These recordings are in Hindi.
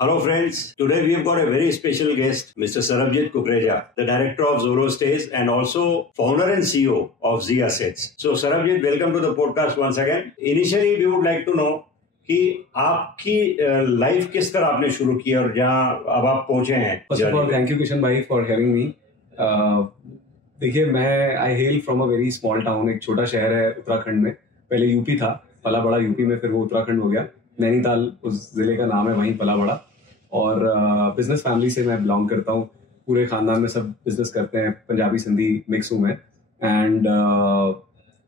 Hello friends, today we have got a very special guest, Mr. Sarabjit Kukreja, the director of Zoro Stays and also founder and CEO of Z Assets. So Sarabjit, welcome to the podcast once again. Initially we would like to know कि आपकी लाइफ किस तरह आपने शुरू की और जहाँ अब आप पहुंचे हैं. First of all, thank you Kishan भाई for having me. देखिए मैं I hail from a very small town, एक छोटा शहर है उत्तराखंड में. पहले यूपी था, पला बड़ा यूपी में, फिर वो उत्तराखंड हो गया. नैनीताल उस जिले का नाम है, वहीं पला बड़ा. और बिजनेस फैमिली से मैं बिलोंग करता हूँ. पूरे खानदान में सब बिजनेस करते हैं, पंजाबी सिंधी मिक्स हूँ मैं. एंड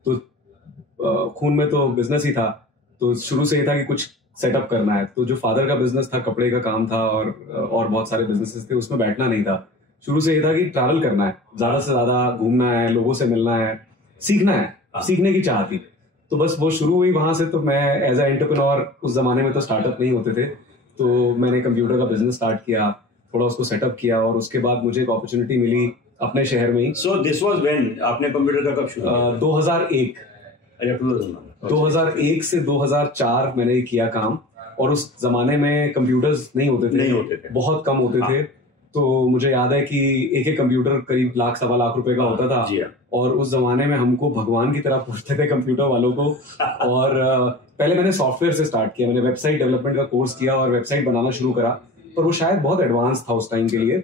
तो खून में तो बिजनेस ही था. तो शुरू से ये था कि कुछ सेटअप करना है. तो जो फादर का बिजनेस था, कपड़े का काम था और बहुत सारे बिजनेसेस थे, उसमें बैठना नहीं था. शुरू से ये था कि ट्रैवल करना है, ज्यादा से ज्यादा घूमना है, लोगों से मिलना है, सीखना है, सीखने की चाह थी. तो बस वो शुरू हुई वहां से. तो मैं एज ए एंटरप्रेन्योर, उस जमाने में तो स्टार्टअप नहीं होते थे, तो मैंने कंप्यूटर का बिजनेस स्टार्ट किया, थोड़ा उसको सेटअप किया और उसके बाद मुझे एक अपॉर्चुनिटी मिली अपने शहर में ही. सो दिस वाज व्हेन आपने कंप्यूटर का कब शुरू किया? 2001. 2001 से 2004 मैंने किया काम. और उस जमाने में कंप्यूटर्स नहीं होते थे, बहुत कम होते थे. तो मुझे याद है कि एक कंप्यूटर करीब लाख सवा लाख रुपए का होता था. और उस जमाने में हमको भगवान की तरह पूछते थे कंप्यूटर वालों को. और पहले मैंने सॉफ्टवेयर से स्टार्ट किया. मैंने वेबसाइट डेवलपमेंट का कोर्स किया और वेबसाइट बनाना शुरू करा. पर वो शायद बहुत एडवांस था उस टाइम के लिए.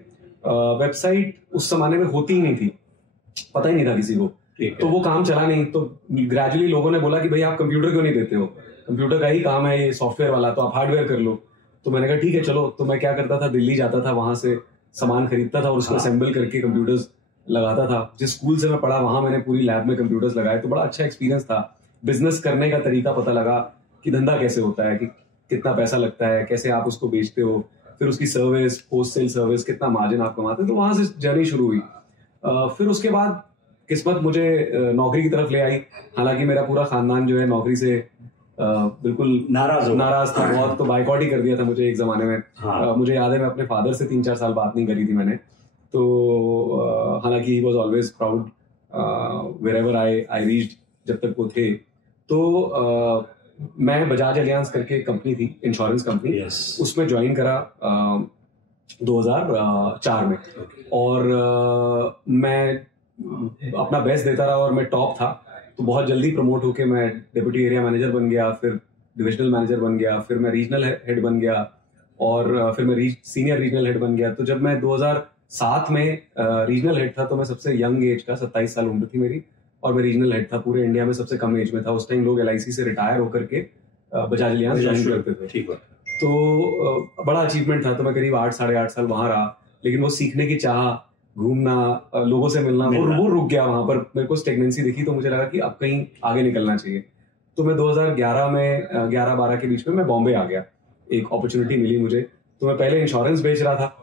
वेबसाइट उस जमाने में होती ही नहीं थी, पता ही नहीं था किसी को. तो वो काम चला नहीं. तो ग्रेजुअली लोगों ने बोला कि भाई आप कंप्यूटर क्यों नहीं देते हो, कंप्यूटर का ही काम है ये सॉफ्टवेयर वाला, तो आप हार्डवेयर कर लो. तो मैंने कहा ठीक है चलो. तो मैं क्या करता था, दिल्ली जाता था, वहां से सामान खरीदता था और उसको असेंबल करके कंप्यूटर्स लगाता था. जिस स्कूल से मैं पढ़ा वहां मैंने पूरी लैब में कंप्यूटर्स लगाए. तो बड़ा अच्छा एक्सपीरियंस था. बिजनेस करने का तरीका पता लगा कि धंधा कैसे होता है, कि कितना पैसा लगता है, कैसे आप उसको बेचते हो, फिर उसकी सर्विस, पोस्ट सेल सर्विस, कितना मार्जिन आप कमाते हैं. तो वहां से जर्नी शुरू हुई. फिर उसके बाद किस्मत मुझे नौकरी की तरफ ले आई. हालांकि मेरा पूरा खानदान जो है नौकरी से बिल्कुल नाराज था बहुत. तो बाइकआउट ही कर दिया था मुझे एक जमाने में. मुझे याद है मैं अपने फादर से 3-4 साल बात नहीं करी थी मैंने. तो हालांकि he was always proud wherever I reached, जब तक वो थे. तो मैं बजाज अलियांस करके कंपनी थी, इंश्योरेंस कंपनी, उसमें ज्वाइन करा 2004 में. और मैं अपना बेस्ट देता रहा और मैं टॉप था. तो बहुत जल्दी प्रमोट होके मैं डेप्यूटी एरिया मैनेजर बन गया, फिर डिविजनल मैनेजर बन गया, फिर मैं रीजनल हेड बन गया और फिर मैं सीनियर रीजनल हेड बन गया. तो जब मैं 2007 में रीजनल हेड था तो मैं सबसे यंग एज का, 27 साल उम्र थी मेरी, और मैं रीजनल हेड था. पूरे इंडिया में सबसे कम एज में था. उस टाइम लोग LIC से रिटायर होकर के बजाज अलियांस ज्वाइन करते थे. ठीक है. तो बड़ा अचीवमेंट था. तो मैं करीब 8-8.5 साल वहां रहा. लेकिन वो सीखने की चाह, घूमना, लोगों से मिलना, वो रुक गया वहां पर. मेरे को स्टेगनेंसी दिखी तो मुझे लगा कि अब कहीं आगे निकलना चाहिए. तो मैं 2011 में 11-12 के बीच में मैं बॉम्बे आ गया. एक अपॉर्चुनिटी मिली मुझे. तो मैं पहले इंश्योरेंस बेच रहा था,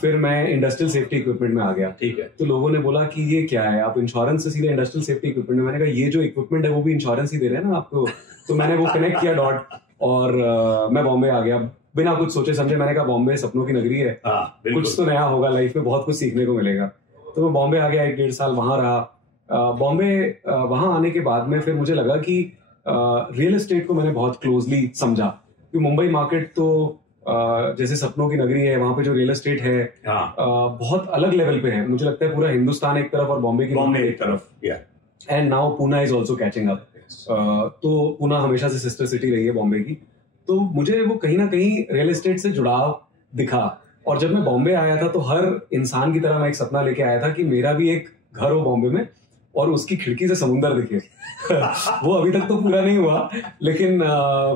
फिर मैं इंडस्ट्रियल सेफ्टी इक्विपमेंट में आ गया. ठीक है. तो लोगों ने बोला कि ये क्या है, आप इंश्योरेंस से सीधे इंडस्ट्रियल सेफ्टी इक्विपमेंट में. मैंने कहा ये जो इक्विपमेंट है वो भी इंश्योरेंस ही दे रहे हैं ना आपको. तो मैंने वो कनेक्ट किया डॉट और मैं बॉम्बे आ गया बिना कुछ सोचे समझे. मैंने कहा बॉम्बे सपनों की नगरी है, कुछ तो नया होगा लाइफ में, बहुत कुछ सीखने को मिलेगा. तो मैं बॉम्बे आ गया, 1-1.5 साल वहां रहा. बॉम्बे वहां आने के बाद में फिर मुझे लगा कि रियल एस्टेट को मैंने बहुत क्लोजली समझा. क्योंकि मुंबई मार्केट तो जैसे सपनों की नगरी है, वहां पे जो रियल एस्टेट है बहुत अलग लेवल पे है. मुझे लगता है पूरा हिंदुस्तान एक तरफ और बॉम्बे एक तरफ. And now Poona is also catching up. तो पूना हमेशा से सिस्टर सिटी रही है बॉम्बे की. तो मुझे वो कहीं ना कहीं रियल एस्टेट से जुड़ाव दिखा. और जब मैं बॉम्बे आया था तो हर इंसान की तरह मैं एक सपना लेके आया था कि मेरा भी एक घर हो बॉम्बे में और उसकी खिड़की से समुंदर दिखे. वो अभी तक तो पूरा नहीं हुआ, लेकिन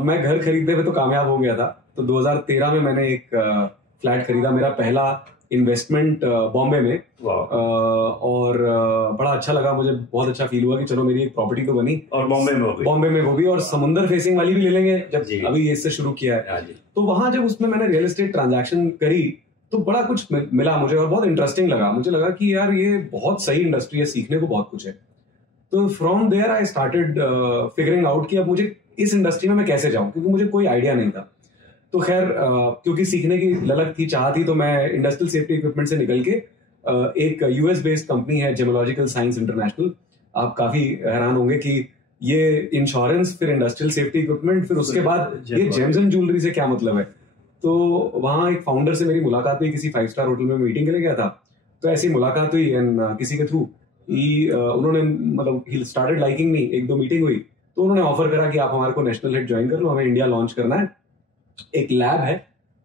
मैं घर खरीदने में तो कामयाब हो गया था. तो 2013 में मैंने एक फ्लैट खरीदा, मेरा पहला इन्वेस्टमेंट बॉम्बे में. और बड़ा अच्छा लगा मुझे. बहुत अच्छा फील हुआ कि चलो मेरी एक प्रॉपर्टी तो बनी और बॉम्बे में वो भी, और समुंदर फेसिंग वाली भी ले लेंगे जब अभी इससे शुरू किया है. तो वहां जब उसमें मैंने रियल एस्टेट ट्रांजैक्शन करी तो बड़ा कुछ मिला मुझे और बहुत इंटरेस्टिंग लगा. मुझे लगा कि यार ये बहुत सही इंडस्ट्री है, सीखने को बहुत कुछ है. तो from there I started figuring out कि अब मुझे इस इंडस्ट्री में मैं कैसे जाऊं, क्योंकि मुझे कोई आइडिया नहीं था. तो खैर क्योंकि सीखने की ललक थी, चाह थी, तो मैं इंडस्ट्रियल सेफ्टी इक्विपमेंट से निकल के एक US बेस्ड कंपनी है जेमोलॉजिकल साइंस इंटरनेशनल. आप काफी हैरान होंगे कि ये इंश्योरेंस, फिर इंडस्ट्रियल सेफ्टी इक्विपमेंट, फिर उसके बाद ये जेम्स एंड ज्वेलरी से क्या मतलब है. तो वहाँ एक फाउंडर से मेरी मुलाकात हुई, किसी 5 स्टार होटल में मीटिंग के लिए गया था, तो ऐसी मुलाकात हुई एंड किसी के थ्रू उन्होंने मतलब he started liking me, 1-2 meeting हुई तो उन्होंने ऑफर करा कि आप हमारे को नेशनल हेड ज्वाइन कर लो, हमें इंडिया लॉन्च करना है। एक लैब है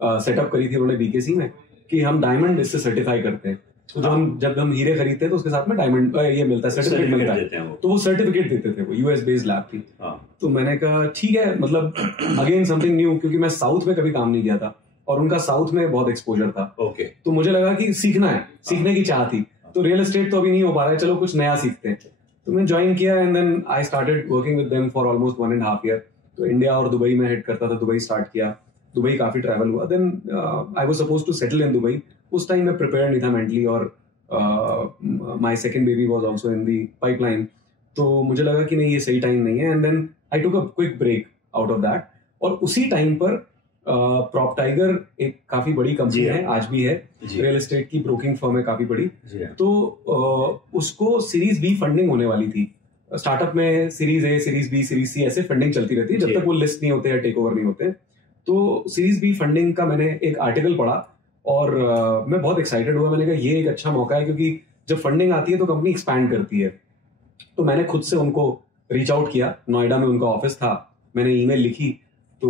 सेटअप करी थी उन्होंने बीकेसी में कि हम डायमंड इससे सर्टिफाई करते हैं, तो जब हम हीरे खरीदते हैं तो उसके साथ में डायमंड ये मिलता है, सर्टिफिकेट मिलता है, तो वो सर्टिफिकेट देते थे, वो यूएस बेस्ड लैब थी। तो मैंने कहा ठीक है, मतलब अगेन समथिंग न्यू, क्योंकि मैं साउथ में कभी काम नहीं किया था और उनका साउथ में बहुत एक्सपोजर था। तो मुझे लगा कि सीखना है, सीखने की चाह थी, तो रियल एस्टेट तो अभी नहीं हो पा रहा है, चलो कुछ नया सीखते हैं। तो मैं ज्वाइन किया and then I started working with them for almost 1.5 year. तो इंडिया और दुबई में हेड करता था, दुबई स्टार्ट किया, दुबई काफी ट्रैवल हुआ। Then I was supposed to settle in Dubai. उस टाइम मैं प्रिपेयर नहीं था मेंटली और my second baby was also in the pipeline, तो मुझे लगा कि नहीं ये सही टाइम नहीं है, and then I took a quick break out of that. और उसी टाइम पर प्रॉप टाइगर एक काफी बड़ी कंपनी है, आज भी है, रियल एस्टेट की ब्रोकिंग फर्म है काफी बड़ी। तो उसको सीरीज बी फंडिंग होने वाली थी। स्टार्टअप में series A, series B, series C ऐसे फंडिंग चलती रहती है जब तक वो लिस्ट नहीं होते या टेक ओवर नहीं होते। तो सीरीज बी फंडिंग का मैंने एक आर्टिकल पढ़ा और मैं बहुत एक्साइटेड हुआ। मैंने कहा ये एक अच्छा मौका है, क्योंकि जब फंडिंग आती है तो कंपनी एक्सपैंड करती है। तो मैंने खुद से उनको रीच आउट किया, नोएडा में उनका ऑफिस था, मैंने ईमेल लिखी तो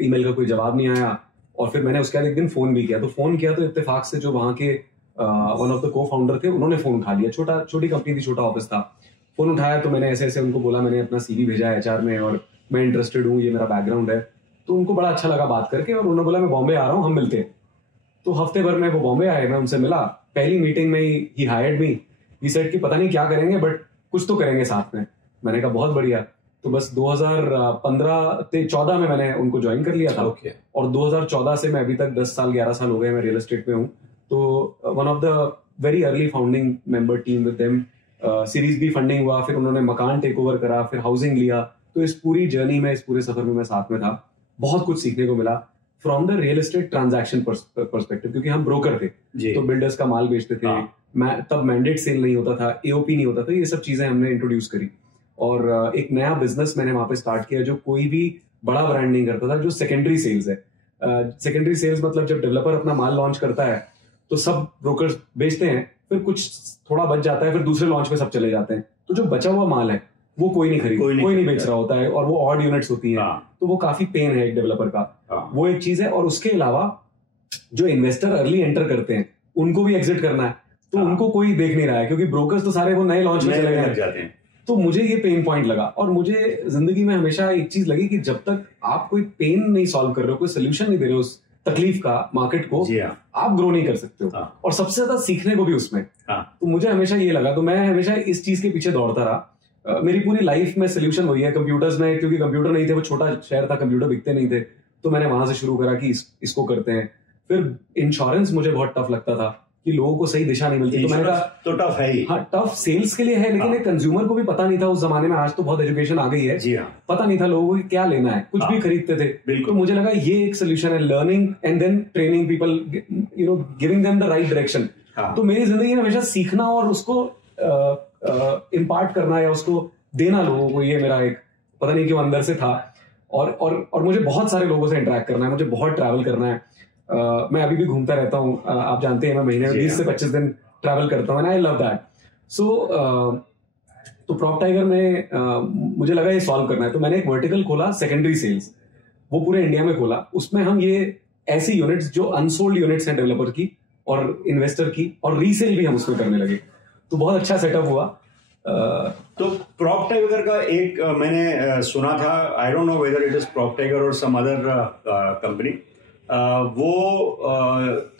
ईमेल का कोई जवाब नहीं आया, और फिर मैंने उसके बाद एक दिन फोन भी किया। तो फोन किया तो इत्तेफाक से जो वहाँ के वन ऑफ द को फाउंडर थे उन्होंने फोन उठा लिया। छोटी कंपनी थी, छोटा ऑफिस था। फोन उठाया तो मैंने ऐसे ऐसे उनको बोला, मैंने अपना सीवी भेजा है एचआर में और मैं इंटरेस्टेड हूँ, ये मेरा बैकग्राउंड है। तो उनको बड़ा अच्छा लगा बात करके और उन्होंने बोला मैं बॉम्बे आ रहा हूँ, हम मिलते हैं। तो हफ्ते भर में वो बॉम्बे आए, मैं उनसे मिला। पहली मीटिंग में ही हायर्ड मी, ही सेड कि पता नहीं क्या करेंगे बट कुछ तो करेंगे साथ में। मैंने कहा बहुत बढ़िया। तो बस 2015-14 में मैंने उनको ज्वाइन कर लिया था। और 2014 से मैं अभी तक 10 साल 11 साल हो गए मैं रियल एस्टेट में हूँ। तो one of the very early founding member team with them. Series B funding हुआ, फिर उन्होंने मकान टेक ओवर करा, फिर हाउसिंग लिया। तो इस पूरी जर्नी में, इस पूरे सफर में मैं साथ में था। बहुत कुछ सीखने को मिला from the real estate transaction perspective, क्योंकि हम ब्रोकर थे तो बिल्डर्स का माल बेचते थे। तब मैंडेट सेल नहीं होता था, एओपी नहीं होता था, ये सब चीजें हमने इंट्रोड्यूस करी। और एक नया बिजनेस मैंने वहां पे स्टार्ट किया जो कोई भी बड़ा ब्रांड नहीं करता था, जो सेकेंडरी सेल्स है। सेकेंडरी सेल्स मतलब जब डेवलपर अपना माल लॉन्च करता है तो सब ब्रोकर्स बेचते हैं, फिर कुछ थोड़ा बच जाता है, फिर दूसरे लॉन्च पे सब चले जाते हैं। तो जो बचा हुआ माल है वो कोई नहीं खरीद, कोई नहीं बेच रहा होता है, और वो ऑड यूनिट्स होती है। तो वो काफी पेन है एक डेवलपर का। वो एक चीज है। और उसके अलावा जो इन्वेस्टर अर्ली एंटर करते हैं उनको भी एग्जिट करना है, तो उनको कोई देख नहीं रहा है, क्योंकि ब्रोकर्स तो सारे वो नए लॉन्च में चले जाते हैं। तो मुझे ये पेन पॉइंट लगा, और मुझे जिंदगी में हमेशा एक चीज लगी कि जब तक आप कोई पेन नहीं सॉल्व कर रहे हो, कोई सोल्यूशन नहीं दे रहे हो उस तकलीफ का मार्केट को, आप ग्रो नहीं कर सकते हो। और सबसे ज्यादा सीखने को भी उसमें। तो मुझे हमेशा ये लगा, तो मैं हमेशा इस चीज के पीछे दौड़ता रहा। मेरी पूरी लाइफ में सोल्यूशन वही है। कंप्यूटर्स में, क्योंकि कंप्यूटर नहीं थे, वो छोटा शहर था, कंप्यूटर बिकते नहीं थे, तो मैंने वहां से शुरू करा कि इसको करते हैं। फिर इंश्योरेंस मुझे बहुत टफ लगता था कि लोगों को सही दिशा नहीं मिलती, तो मैंने कहा तो टफ है ही। हाँ, टफ सेल्स के लिए है, लेकिन एक कंज्यूमर को भी पता नहीं था उस जमाने में। आज तो बहुत एजुकेशन आ गई है, पता नहीं था लोगों को क्या लेना है, कुछ भी खरीदते थे। तो मुझे लगा ये एक सोल्यूशन है, learning and then training people, giving them the right direction. तो मेरी जिंदगी में हमेशा सीखना और उसको इम्पार्ट करना या उसको देना लोगों को, ये मेरा एक पता नहीं क्यों अंदर से था। और मुझे बहुत सारे लोगों से इंटरेक्ट करना है, मुझे बहुत ट्रैवल करना है। मैं अभी भी घूमता रहता हूँ, आप जानते हैं मैं महीने में 20 से 25 दिन ट्रैवल करता हूँ, एंड आई लव दैट। सो तो प्रॉप टाइगर में मुझे लगा ये सॉल्व करना है, तो मैंने एक वर्टिकल खोला, सेकेंडरी सेल्स, वो पूरे इंडिया में खोला। उसमें हम ये ऐसी यूनिट्स जो अनसोल्ड यूनिट्स हैं डेवलपर की और इन्वेस्टर की, और रीसेल भी हम उसमें करने लगे। तो बहुत अच्छा सेटअप हुआ। तो प्रॉप टाइगर का एक मैंने सुना था, I don't know whether it is prop tiger और सम अदर कंपनी, वो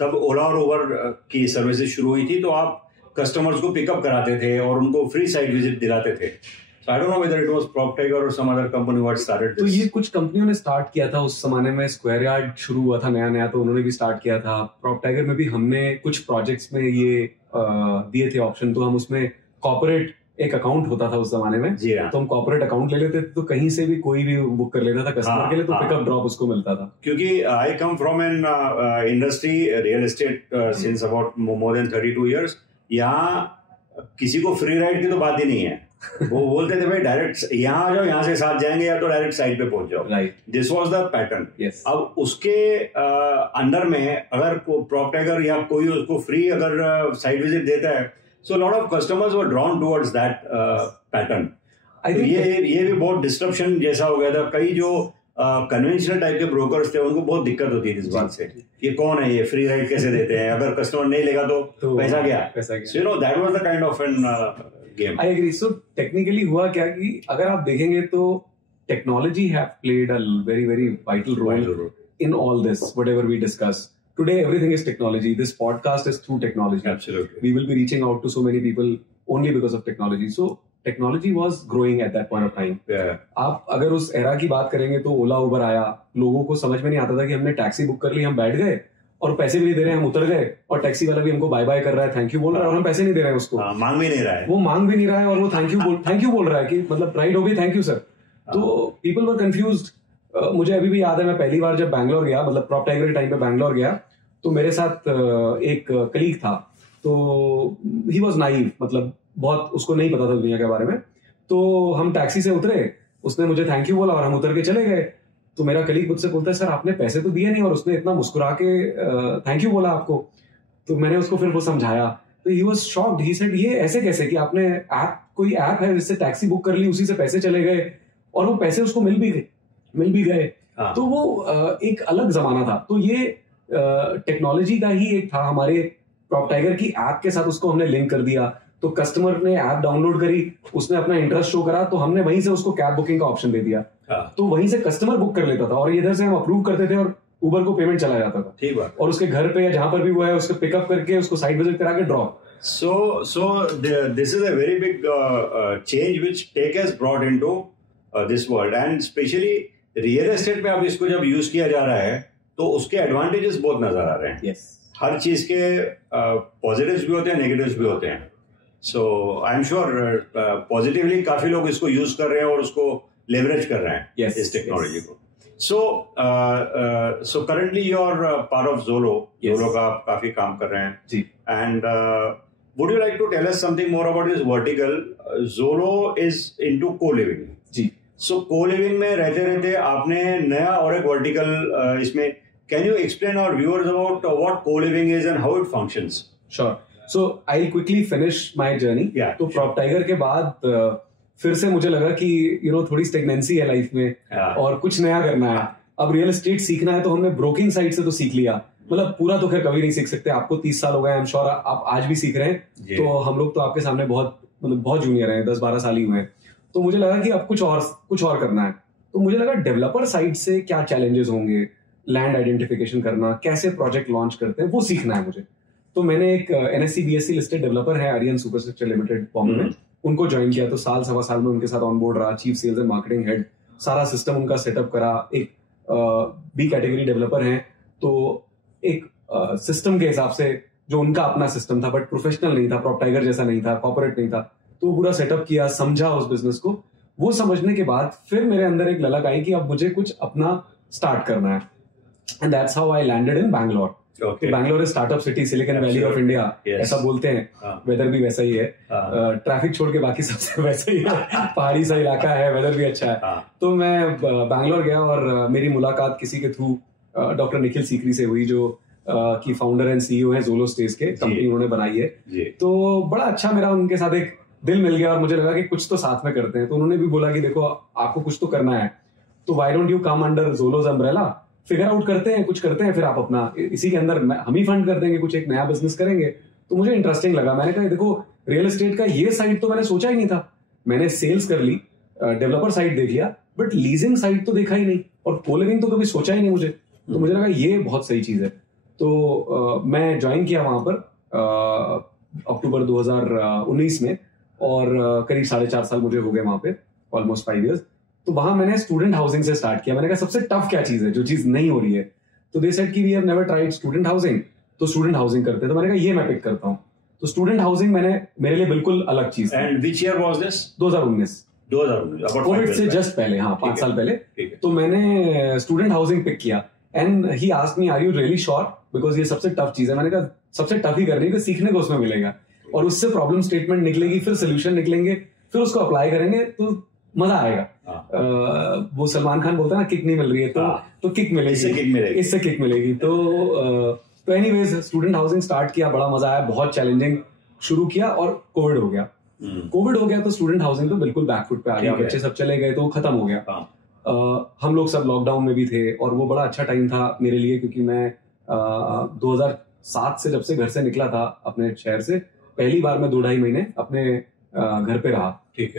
तब ओला और उबर की सर्विसेज शुरू हुई थी, तो आप कस्टमर्स को पिकअप कराते थे और उनको फ्री साइट विजिट दिलाते थे। So I don't know whether it was Prop Tiger or some other company what started this. तो ये कुछ कंपनियों ने स्टार्ट किया था उस जमाने में। स्क्वायर यार्ड शुरू हुआ था नया नया, तो उन्होंने भी स्टार्ट किया था। प्रॉप टाइगर में भी हमने कुछ प्रोजेक्ट्स में ये दिए थे ऑप्शन, तो हम उसमें कॉर्पोरेट एक अकाउंट होता था उस जमाने में, तो हम कॉर्पोरेट अकाउंट ले लेते थे, तो कहीं से भी कोई भी बुक कर लेता था कस्टमर के लिए, तो पिकअप ड्रॉप उसको मिलता था। क्योंकि I come from an industry real estate since about more than 32 years। यहाँ किसी को फ्री राइड की तो बात ही नहीं है। वो बोलते थे भाई डायरेक्ट यहाँ आ जाओ, यहाँ से साथ जाएंगे, या तो डायरेक्ट साइड पे पहुंच जाओ. Right. This was the pattern. अब उसके अंडर में अगर PropTiger या कोई उसको फ्री अगर साइट विजिट देता है, so lot of customers were drawn towards that pattern. ये भी बहुत डिस्ट्रप्शन जैसा हो गया था. कई जो कन्वेंशनल टाइप के ब्रोकर्स थे उनको बहुत दिक्कत होती थी इस बात से, ये कौन है, ये फ्री राइड कैसे देते हैं, अगर कस्टमर नहीं लेगा तो पैसा गया. So you know that was the kind of an game. I agree. So technically हुआ क्या कि अगर आप देखेंगे तो technology have played a very very vital role in all this, whatever we discuss. Today, everything is technology. This podcast is through technology. Absolutely. We will be reaching out to so many people only because of technology. So, technology was growing at that point of time. Yeah. आप अगर उस एरा की बात करेंगे तो ओला उबर आया, लोगों को समझ में नहीं आता था कि हमने टैक्सी बुक कर ली, हम बैठ गए और पैसे भी नहीं दे रहे हैं, हम उतर गए और टैक्सी वाला भी हमको बाय बाय कर रहा है, थैंक यू बोल रहा है और हम पैसे नहीं दे रहे हैं उसको. मांग भी नहीं रहा है, वो मांग भी नहीं रहा है और वो थैंक यू बोल रहा है कि मतलब राइड हो गई, थैंक यू सर. तो पीपल वर कंफ्यूज्ड. मुझे अभी भी याद है, मैं पहली बार जब बैंगलोर गया, मतलब PropTiger के टाइम पे बैंगलोर गया, तो मेरे साथ एक कलीग था, तो ही वॉज नाइव, मतलब बहुत उसको नहीं पता था दुनिया के बारे में. तो हम टैक्सी से उतरे, उसने मुझे थैंक यू बोला और हम उतर के चले गए. तो मेरा कलीग मुझसे बोलता है, सर आपने पैसे तो दिए नहीं और उसने इतना मुस्कुरा के थैंक यू बोला आपको. तो मैंने उसको फिर वो समझाया, तो he was shocked. He said ये ऐसे कैसे कि आपने कोई ऐप है जिससे टैक्सी बुक कर ली, उसी से पैसे चले गए और वो पैसे उसको मिल भी गए. तो वो एक अलग जमाना था. तो ये टेक्नोलॉजी का ही एक था. हमारे PropTiger की ऐप के साथ उसको हमने लिंक कर दिया, तो कस्टमर ने ऐप डाउनलोड करी, उसने अपना इंटरेस्ट शो करा, तो हमने वहीं से उसको कैब बुकिंग का ऑप्शन दे दिया. तो वहीं से कस्टमर बुक कर लेता था और इधर से हम अप्रूव करते थे और उबर को पेमेंट चला जाता था. ठीक बात. और उसके घर पे या जहां पर भी वो है उसको पिकअप करके उसको साइट विजिट करा के drop. So this is a very big change which tech has brought into this world, and especially real estate में अब इसको जब यूज किया जा रहा है तो उसके एडवांटेजेस बहुत नजर आ रहे हैं. yes. हर चीज के पॉजिटिव्स भी होते हैं, नेगेटिव्स भी होते हैं. सो आई एम श्योर पॉजिटिवली काफी लोग इसको यूज कर रहे हैं और उसको लेवरेज कर रहे हैं. yes. इस टेक्नोलॉजी को. So currently you are part of Zolo. Zolo का आप काफी काम कर रहे हैं जी. And would you like to tell us something more about this vertical? Zolo is into co-living. जी. सो को-लिविंग में रहते रहते आपने नया और एक वर्टिकल इसमें, can you explain our viewers about what co-living is and how it functions? Sure. So I will quickly finish my journey. तो PropTiger के बाद फिर से मुझे लगा कि थोड़ी स्टेगनेंसी है लाइफ में और कुछ नया करना है. अब रियल एस्टेट सीखना है तो हमने ब्रोकिंग साइड से तो सीख लिया, मतलब पूरा तो खैर कभी नहीं सीख सकते. आपको 30 साल हो गए, आई एम श्योर आप आज भी सीख रहे हैं. तो हम लोग तो आपके सामने बहुत जूनियर हैं, 10-12 साल ही हुए हैं. तो मुझे लगा कि अब कुछ और करना है. तो मुझे लगा डेवलपर साइड से क्या चैलेंजेस होंगे, लैंड आइडेंटिफिकेशन करना, कैसे प्रोजेक्ट लॉन्च करते हैं, वो सीखना है मुझे. तो मैंने एक NSE BSE लिस्टेड डेवलपर है आर्यन सुपरस्ट्रक्चर लिमिटेड बॉम्बे में, उनको ज्वाइन किया. तो सवा साल में उनके साथ ऑनबोर्ड रहा, chief sales and marketing head, सारा सिस्टम उनका सेटअप करा. एक B कैटेगरी डेवलपर हैं, तो एक सिस्टम के हिसाब से जो उनका अपना सिस्टम था बट प्रोफेशनल नहीं था, PropTiger जैसा नहीं था, कॉर्पोरेट नहीं था, तो पूरा सेटअप किया, समझा उस बिजनेस को. वो समझने के बाद फिर मेरे अंदर एक ललक आई कि अब मुझे कुछ अपना स्टार्ट करना है. And that's how I landed in Bangalore. Bangalore is startup city, silicon valley of India, ऐसा बोलते हैं. वेदर भी वैसा ही है, ट्रैफिक छोड़ के बाकी सबसे वैसा ही है. पहाड़ी सा इलाका है, वेदर भी अच्छा है. तो मैं बैंगलोर गया और मेरी मुलाकात किसी के थ्रू डॉक्टर निखिल सीकरी से हुई, जो की फाउंडर एंड CEO है Zolo Stays के, कंपनी उन्होंने बनाई है. तो बड़ा अच्छा मेरा उनके साथ एक दिल मिल गया और मुझे लगा कि कुछ तो साथ में करते हैं. तो उन्होंने भी बोला कि देखो आपको कुछ तो करना है, तो why don't you come under Zolo's umbrella, figure out करते हैं, कुछ करते हैं, फिर आप अपना इसी के अंदर हम ही फंड कर देंगे, कुछ एक नया बिजनेस करेंगे. तो मुझे इंटरेस्टिंग लगा. मैंने कहा देखो रियल एस्टेट का ये साइड तो मैंने सोचा ही नहीं था. मैंने सेल्स कर ली, डेवलपर साइड देख लिया, बट लीजिंग साइड तो देखा ही नहीं, और को-लिविंग तो कभी सोचा ही नहीं मुझे. तो मुझे लगा ये बहुत सही चीज है. तो मैं ज्वाइन किया वहां पर अक्टूबर 2019 में, और करीब 4.5 साल मुझे हो गए वहां पे, ऑलमोस्ट 5 years. तो वहां मैंने स्टूडेंट हाउसिंग से स्टार्ट किया. मैंने कहा सबसे टफ क्या चीज है, जो चीज नहीं हो रही है. तो दे सेड कि we have never tried student housing, तो स्टूडेंट हाउसिंग करते हैं. तो मैंने कहा ये मैं पिक करता हूँ. तो स्टूडेंट हाउसिंग मेरे लिए बिल्कुल अलग चीज है. And which year was this? 2019. Covid से जस्ट पहले, हाँ 5 साल पहले. तो मैंने स्टूडेंट हाउसिंग पिक किया. And he asked me are you really sure, because ये सबसे टफ चीज है. मैंने कहा सबसे टफ ही करनी है, सीखने को उसमें मिलेगा और उससे प्रॉब्लम स्टेटमेंट निकलेगी, फिर सोल्यूशन निकलेंगे. फिर उसको अप्लाई करेंगे तो मजा आएगा। वो सलमान खान बोलता है ना, किक नहीं मिल रही है तो किक मिलेगी, इससे किक मिलेगी। तो एनीवेज स्टूडेंट हाउसिंग स्टार्ट किया, बड़ा मजा आया, बहुत चैलेंजिंग शुरू किया और कोविड हो गया। तो स्टूडेंट हाउसिंग तो बिल्कुल बैकफुट पे आ गया, बच्चे सब चले गए तो खत्म हो गया। हम लोग सब लॉकडाउन में भी थे और वो बड़ा अच्छा टाइम था मेरे लिए, क्योंकि मैं 2007 से जब से घर से निकला था अपने शहर से, पहली बार मैं 2-2.5 महीने अपने घर पे रहा।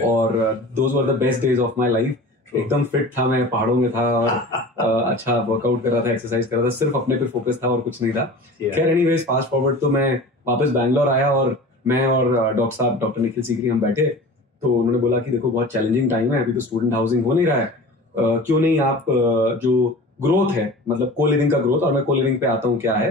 और those were the best days of my life. एकदम फिट था मैं, पहाड़ों में था और अच्छा वर्कआउट कर रहा था, एक्सरसाइज कर रहा था, सिर्फ अपने पे फोकस था और कुछ नहीं था। खैर एनीवेज फास्ट फॉरवर्ड तो मैं वापस बैंगलोर आया और मैं और डॉक्टर निखिल सीकरी हम बैठे, तो उन्होंने बोला कि देखो बहुत चैलेंजिंग टाइम है, अभी तो स्टूडेंट हाउसिंग हो नहीं रहा है, क्यों नहीं आप जो ग्रोथ है, मतलब को लिविंग का ग्रोथ, और मैं को लिविंग पे आता हूँ क्या है,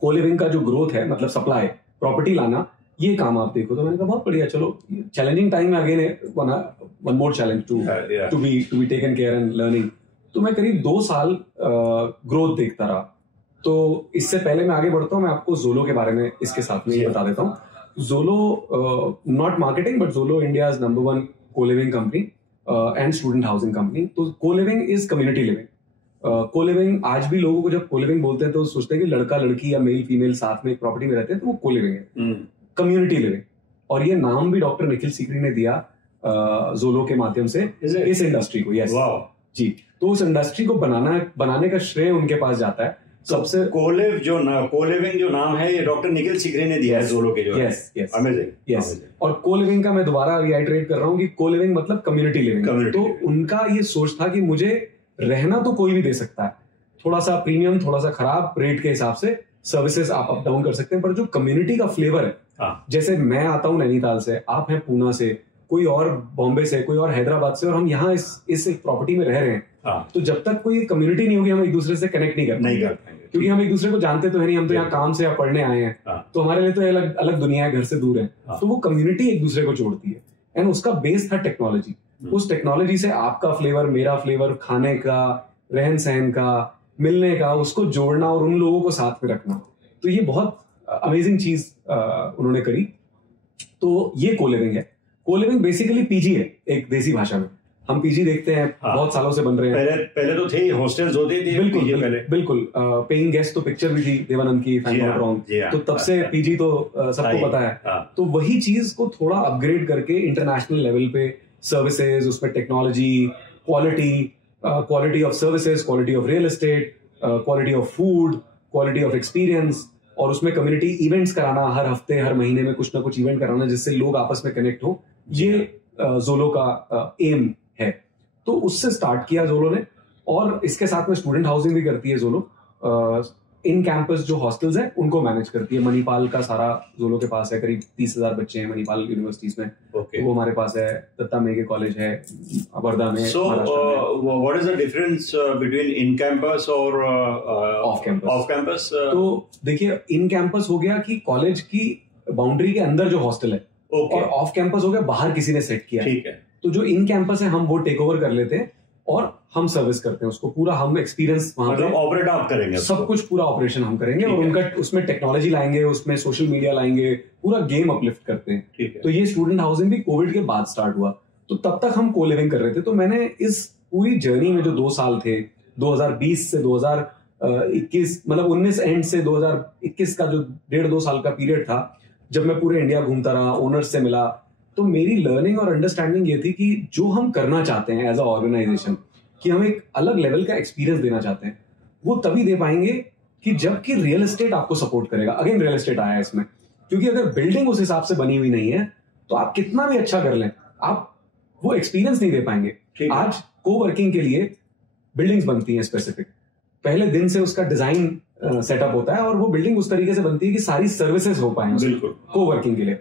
को लिविंग का जो ग्रोथ है मतलब सप्लाई, प्रॉपर्टी लाना, ये काम आप देखो। तो मैंने कहा बहुत बढ़िया, चलो चैलेंजिंग टाइम में again one more challenge to be taken care and learning. तो मैं करीब 2 साल ग्रोथ देखता रहा। तो इससे पहले मैं आगे बढ़ता हूँ, मैं आपको जोलो के बारे में इसके साथ में बता देता हूँ। Zolo not marketing but Zolo India number 1 co-living company and student housing company. तो co-living is community living. Co-living आज भी लोगों को जब को लिविंग बोलते हैं तो सोचते हैं कि लड़का लड़की या मेल फीमेल साथ में एक प्रॉपर्टी में रहते हैं, तो वो को लिविंग है, कम्युनिटी लिविंग। और ये नाम भी डॉक्टर निखिल सीकरी ने दिया जोलो के माध्यम से इस इंडस्ट्री को। यस जी, तो उस इंडस्ट्री को बनाने का श्रेय उनके पास जाता है। सबसे को-लिविंग जो नाम है ये डॉक्टर निखिल सीकरी ने दिया है जोलो के जो। Yes amazing. और को-लिविंग का मैं दोबारा रिआइटरेट कर रहा हूँ कि को-लिविंग मतलब कम्युनिटी लिविंग। तो उनका ये सोच था कि मुझे रहना तो कोई भी दे सकता है, थोड़ा सा प्रीमियम, थोड़ा सा खराब रेट के हिसाब से सर्विसेज आप अप डाउन कर सकते हैं, पर जो कम्युनिटी का फ्लेवर है, जैसे मैं आता हूँ नैनीताल से, आप हैं पूना से, कोई और बॉम्बे से, कोई और हैदराबाद से, और हम यहाँ इस एक प्रॉपर्टी में रह रहे हैं, तो जब तक कोई कम्युनिटी नहीं होगी हम एक दूसरे से कनेक्ट नहीं कर पाएंगे, क्योंकि हम एक दूसरे को जानते तो है नहीं, हम तो यहाँ काम से या पढ़ने आए हैं, तो हमारे लिए तो अलग अलग दुनिया है, घर से दूर है। तो वो कम्युनिटी एक दूसरे को जोड़ती है, एंड उसका बेस था टेक्नोलॉजी। उस टेक्नोलॉजी से आपका फ्लेवर, मेरा फ्लेवर, खाने का, रहन सहन का, मिलने का, उसको जोड़ना और उन लोगों को साथ में रखना। तो ये बहुत अमेजिंग चीज उन्होंने करी। तो ये को लिविंग है। को लिविंग बेसिकली पीजी है, एक देसी भाषा में हम पीजी देखते हैं, बहुत सालों से बन रहे हैं। पहले तो थे हॉस्टल्स होते थे, बिल्कुल पेइंग गेस्ट तो पिक्चर भी थी देवानंद की, तो तब से पीजी तो सबको पता है। तो वही चीज को थोड़ा अपग्रेड करके इंटरनेशनल लेवल पे सर्विसेज, उसमें technology, quality of services, quality of real estate, quality of food, quality of experience, और उसमें कम्युनिटी इवेंट्स कराना, हर हफ्ते हर महीने में कुछ ना कुछ इवेंट कराना जिससे लोग आपस में कनेक्ट हो। ये जोलो का एम है। तो उससे स्टार्ट किया जोलो ने, और इसके साथ में स्टूडेंट हाउसिंग भी करती है जोलो। इन कैंपस जो हॉस्टल्स हैं उनको मैनेज करती है। मणिपाल का सारा जोलो के पास है, करीब 30,000 बच्चे हैं मणिपाल यूनिवर्सिटीज में। तो वो हमारे पास है, दत्ता मेघे कॉलेज है वर्धा में। So what is the difference between in campus और ऑफ कैंपस? तो देखिए, इन कैंपस हो गया कि कॉलेज की बाउंड्री के अंदर जो हॉस्टल है, और ऑफ कैंपस हो गया बाहर किसी ने सेट किया। ठीक है। तो जो इन कैंपस है हम वो टेक ओवर कर लेते हैं और हम सर्विस करते हैं उसको, पूरा हम एक्सपीरियंस वहां पे ऑपरेट आप करेंगे, सब कुछ पूरा ऑपरेशन हम करेंगे, और उनका उसमें टेक्नोलॉजी लाएंगे, उसमें सोशल मीडिया लाएंगे, पूरा गेम अपलिफ्ट करते हैं। ठीक है। तो ये स्टूडेंट हाउसिंग भी कोविड के बाद स्टार्ट हुआ, तो तब तक हम को लिविंग कर रहे थे। तो मैंने इस पूरी जर्नी में जो 2 साल थे, 2020 से 2021, मतलब 19 एंड से 2021 का जो 1.5-2 साल का पीरियड था, जब मैं पूरे इंडिया घूमता रहा, ओनर्स से मिला, तो मेरी लर्निंग और अंडरस्टैंडिंग ये थी कि जो हम करना चाहते हैं एज अ ऑर्गेनाइजेशन, कि हम एक अलग लेवल का एक्सपीरियंस देना चाहते हैं, वो तभी दे पाएंगे कि जबकि रियल एस्टेट आपको सपोर्ट करेगा। अगेन रियल एस्टेट आया है इसमें, क्योंकि अगर बिल्डिंग उस हिसाब से बनी हुई नहीं है तो आप कितना भी अच्छा कर लें, आप वो एक्सपीरियंस नहीं दे पाएंगे। आज को वर्किंग के लिए बिल्डिंग्स बनती हैं स्पेसिफिक, पहले दिन से उसका डिजाइन सेटअप होता है और वो बिल्डिंग उस तरीके से बनती है कि सारी सर्विसेज हो पाए को वर्किंग के लिए।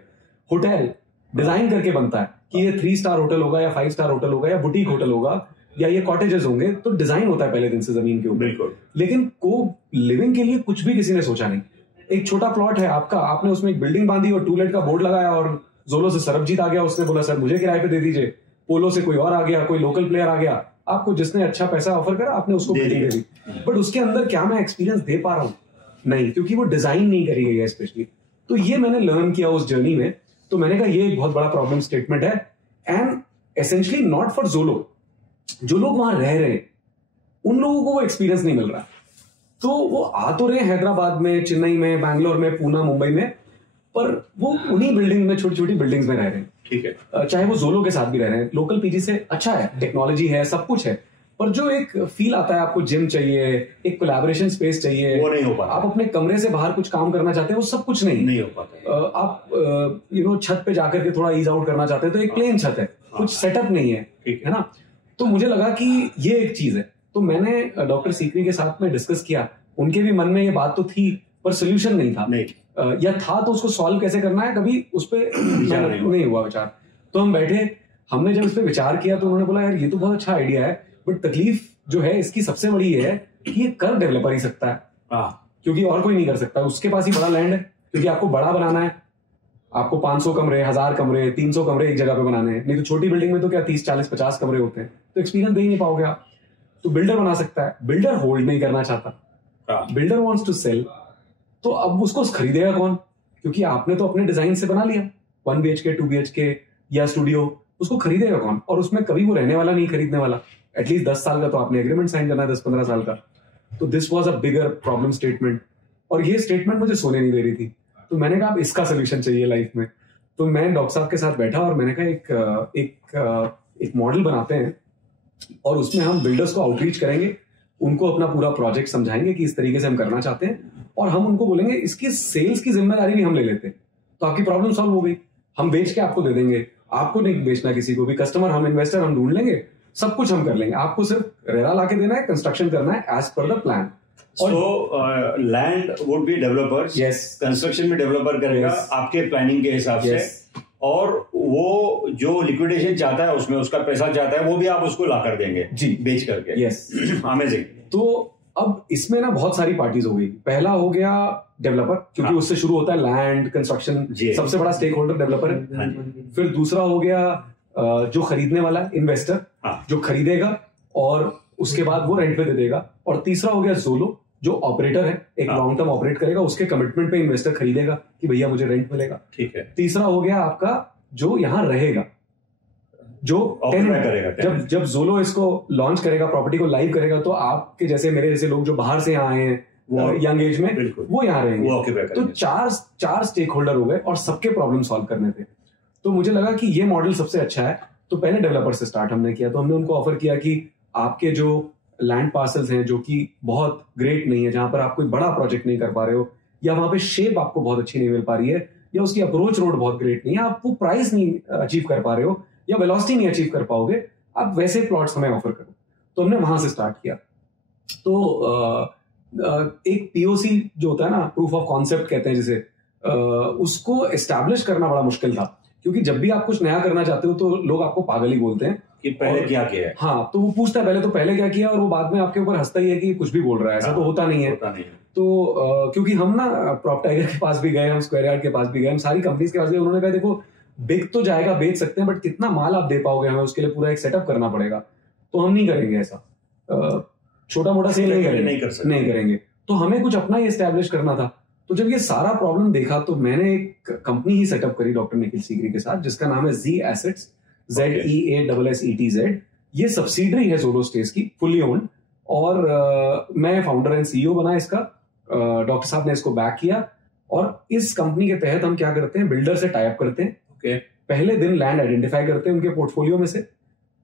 होटल डिजाइन करके बनता है कि ये 3 स्टार होटल होगा या 5 स्टार होटल होगा या बुटीक होटल होगा या ये कॉटेजेस होंगे, तो डिजाइन होता है पहले दिन से जमीन के ऊपर। लेकिन को लिविंग के लिए कुछ भी किसी ने सोचा नहीं। एक छोटा प्लॉट है आपका, आपने उसमें एक बिल्डिंग बांधी और टूलेट का बोर्ड लगाया, और जोलो से सरबजीत आ गया, उसने बोला सर मुझे किराए पे दे दीजिए, पोलो से कोई और आ गया, कोई लोकल प्लेयर आ गया, आपको जिसने अच्छा पैसा ऑफर करा आपने उसको बिल्डिंग दे दी। बट उसके अंदर क्या मैं एक्सपीरियंस दे पा रहा हूँ? नहीं, क्योंकि वो डिजाइन नहीं करी गई है स्पेशली। तो ये मैंने लर्न किया उस जर्नी में। तो मैंने कहा ये एक बहुत बड़ा प्रॉब्लम स्टेटमेंट है एंड एसेंशियली नॉट फॉर जोलो, जो लोग वहां रह रहे हैं उन लोगों को वो एक्सपीरियंस नहीं मिल रहा। तो वो आ तो रहे हैदराबाद में, चेन्नई में, बैंगलोर में, पूना, मुंबई में, पर वो उन्हीं बिल्डिंग में, छोटी छोटी बिल्डिंग्स में रह रहे हैं। ठीक है, चाहे वो जोलो के साथ भी रह रहे हैं। लोकल पीजी से अच्छा है, टेक्नोलॉजी है, सब कुछ है, पर जो एक फील आता है, आपको जिम चाहिए, एक कोलैबोरेशन स्पेस चाहिए, वो नहीं हो पाता। आप अपने कमरे से बाहर कुछ काम करना चाहते हैं, वो सब कुछ नहीं हो पाता। आप छत पे जाकर के थोड़ा ईज आउट करना चाहते हैं तो एक प्लेन छत है, कुछ सेटअप नहीं है ना। तो मुझे लगा कि ये एक चीज है। तो मैंने डॉक्टर सीकरी के साथ में डिस्कस किया, उनके भी मन में ये बात तो थी पर सोल्यूशन नहीं था, या था तो उसको सॉल्व कैसे करना है, कभी उस पर नहीं हुआ विचार। तो हम बैठे, हमने जब इस पर विचार किया तो उन्होंने बोला यार ये तो बहुत अच्छा आइडिया है, बट तकलीफ जो है इसकी सबसे बड़ी ये है कि ये कर डेवलपर ही सकता है, क्योंकि और कोई नहीं कर सकता। उसके पास ही बड़ा लैंड है, क्योंकि आपको बड़ा बनाना है, आपको 500 कमरे, 1000 कमरे, 300 कमरे एक जगह पे बनाने हैं। नहीं तो छोटी बिल्डिंग में तो क्या 30, 40, 50 कमरे होते हैं, तो एक्सपीरियंस दे ही नहीं पाओगे आप। तो बिल्डर बना सकता है, बिल्डर होल्ड नहीं करना चाहता, बिल्डर वांट्स टू सेल। तो अब उसको खरीदेगा कौन, क्योंकि आपने तो अपने डिजाइन से बना लिया 1 BHK 2 BHK या स्टूडियो, उसको खरीदेगा कौन? और उसमें कभी वो रहने वाला नहीं, खरीदने वाला। एटलीस्ट 10 साल का तो आपने एग्रीमेंट साइन करना है, 10-15 साल का। तो this was a bigger problem statement, और ये स्टेटमेंट मुझे सोने नहीं दे रही थी। तो मैंने कहा अब इसका सोल्यूशन चाहिए लाइफ में। तो मैं डॉक्टर साहब के साथ बैठा और मैंने कहा एक मॉडल बनाते हैं और उसमें हम बिल्डर्स को आउटरीच करेंगे, उनको अपना पूरा प्रोजेक्ट समझाएंगे कि इस तरीके से हम करना चाहते हैं, और हम उनको बोलेंगे इसकी सेल्स की जिम्मेदारी भी हम ले लेते हैं, तो आपकी प्रॉब्लम सॉल्व हो गई। हम बेच के आपको दे देंगे, आपको नहीं बेचना किसी को भी, कस्टमर हम, इन्वेस्टर हम ढूंढ लेंगे, सब कुछ हम कर लेंगे, आपको सिर्फ रेरा ला के देना है, कंस्ट्रक्शन करना है as per the plan. So land would be developers, construction में डेवलपर करेगा आपके प्लानिंग के हिसाब से, और वो जो लिक्विडेशन चाहता है उसमें उसका पैसा चाहता है वो भी आप उसको ला कर देंगे जी, बेच करके। Yes, amazing. तो अब इसमें ना बहुत सारी पार्टीज हो गई। पहला हो गया डेवलपर, क्योंकि उससे शुरू होता है लैंड कंस्ट्रक्शन, सबसे बड़ा स्टेक होल्डर डेवलपर है। फिर दूसरा हो गया जो खरीदने वाला इन्वेस्टर, जो खरीदेगा और उसके बाद वो रेंट पे दे देगा। और तीसरा हो गया जोलो, जो ऑपरेटर है, एक लॉन्ग टर्म ऑपरेट करेगा, उसके कमिटमेंट पे इन्वेस्टर खरीदेगा कि भैया मुझे रेंट मिलेगा। ठीक है। तीसरा हो गया आपका जो यहाँ रहेगा, जो टेनेंट करेगा। जब जोलो इसको लॉन्च करेगा, प्रॉपर्टी को लाइव करेगा, तो आपके जैसे, मेरे जैसे लोग जो बाहर से यहाँ आए हैं यंग एज में, वो यहाँ रहेंगे। तो चार स्टेक होल्डर हो गए और सबके प्रॉब्लम सॉल्व करने थे। तो मुझे लगा कि ये मॉडल सबसे अच्छा है। तो पहले डेवलपर से स्टार्ट हमने किया। तो हमने उनको ऑफर किया कि आपके जो लैंड पार्सल्स हैं जो कि बहुत ग्रेट नहीं है, जहां पर आप कोई बड़ा प्रोजेक्ट नहीं कर पा रहे हो, या वहां पे शेप आपको बहुत अच्छी नहीं मिल पा रही है, या उसकी अप्रोच रोड बहुत ग्रेट नहीं है, आप वो प्राइस नहीं अचीव कर पा रहे हो, या वेलोसिटी नहीं अचीव कर पाओगे, आप वैसे प्लॉट्स हमें ऑफर करो। तो हमने वहां से स्टार्ट किया। तो एक POC जो होता है ना, प्रूफ ऑफ कॉन्सेप्ट कहते हैं जिसे, उसको एस्टैब्लिश करना बड़ा मुश्किल था, क्योंकि जब भी आप कुछ नया करना चाहते हो तो लोग आपको पागल ही बोलते हैं कि पहले क्या किया है। हाँ, तो वो पूछता है पहले तो पहले क्या किया, और वो बाद में आपके ऊपर हंसता ही है कि कुछ भी बोल रहा है, ऐसा तो होता नहीं है। तो क्योंकि हम ना प्रॉप टाइगर के पास भी गए, हम स्क्वायर यार्ड के पास भी गए, हम सारी कंपनीज के पास गए, उन्होंने कहा देखो बिक तो जाएगा, बेच सकते हैं, बट कितना माल आप दे पाओगे, हमें उसके लिए पूरा एक सेटअप करना पड़ेगा, तो हम नहीं करेंगे ऐसा, छोटा मोटा सेल नहीं करेंगे। तो हमें कुछ अपना ही एस्टैब्लिश करना था। तो जब ये सारा प्रॉब्लम देखा तो मैंने एक कंपनी ही सेटअप करी डॉक्टर निखिल सीकरी के साथ, जिसका नाम है Z Assets, ZEASSETZ। ये सब्सिडरी है जोलो स्टेज की, फुल्ली ओन्ड, और मैं फाउंडर एंड CEO बना इसका। डॉक्टर साहब ने इसको बैक किया, और इस कंपनी के तहत हम क्या करते हैं, बिल्डर से टाई अप करते हैं। पहले दिन लैंड आइडेंटिफाई करते हैं उनके पोर्टफोलियो में से,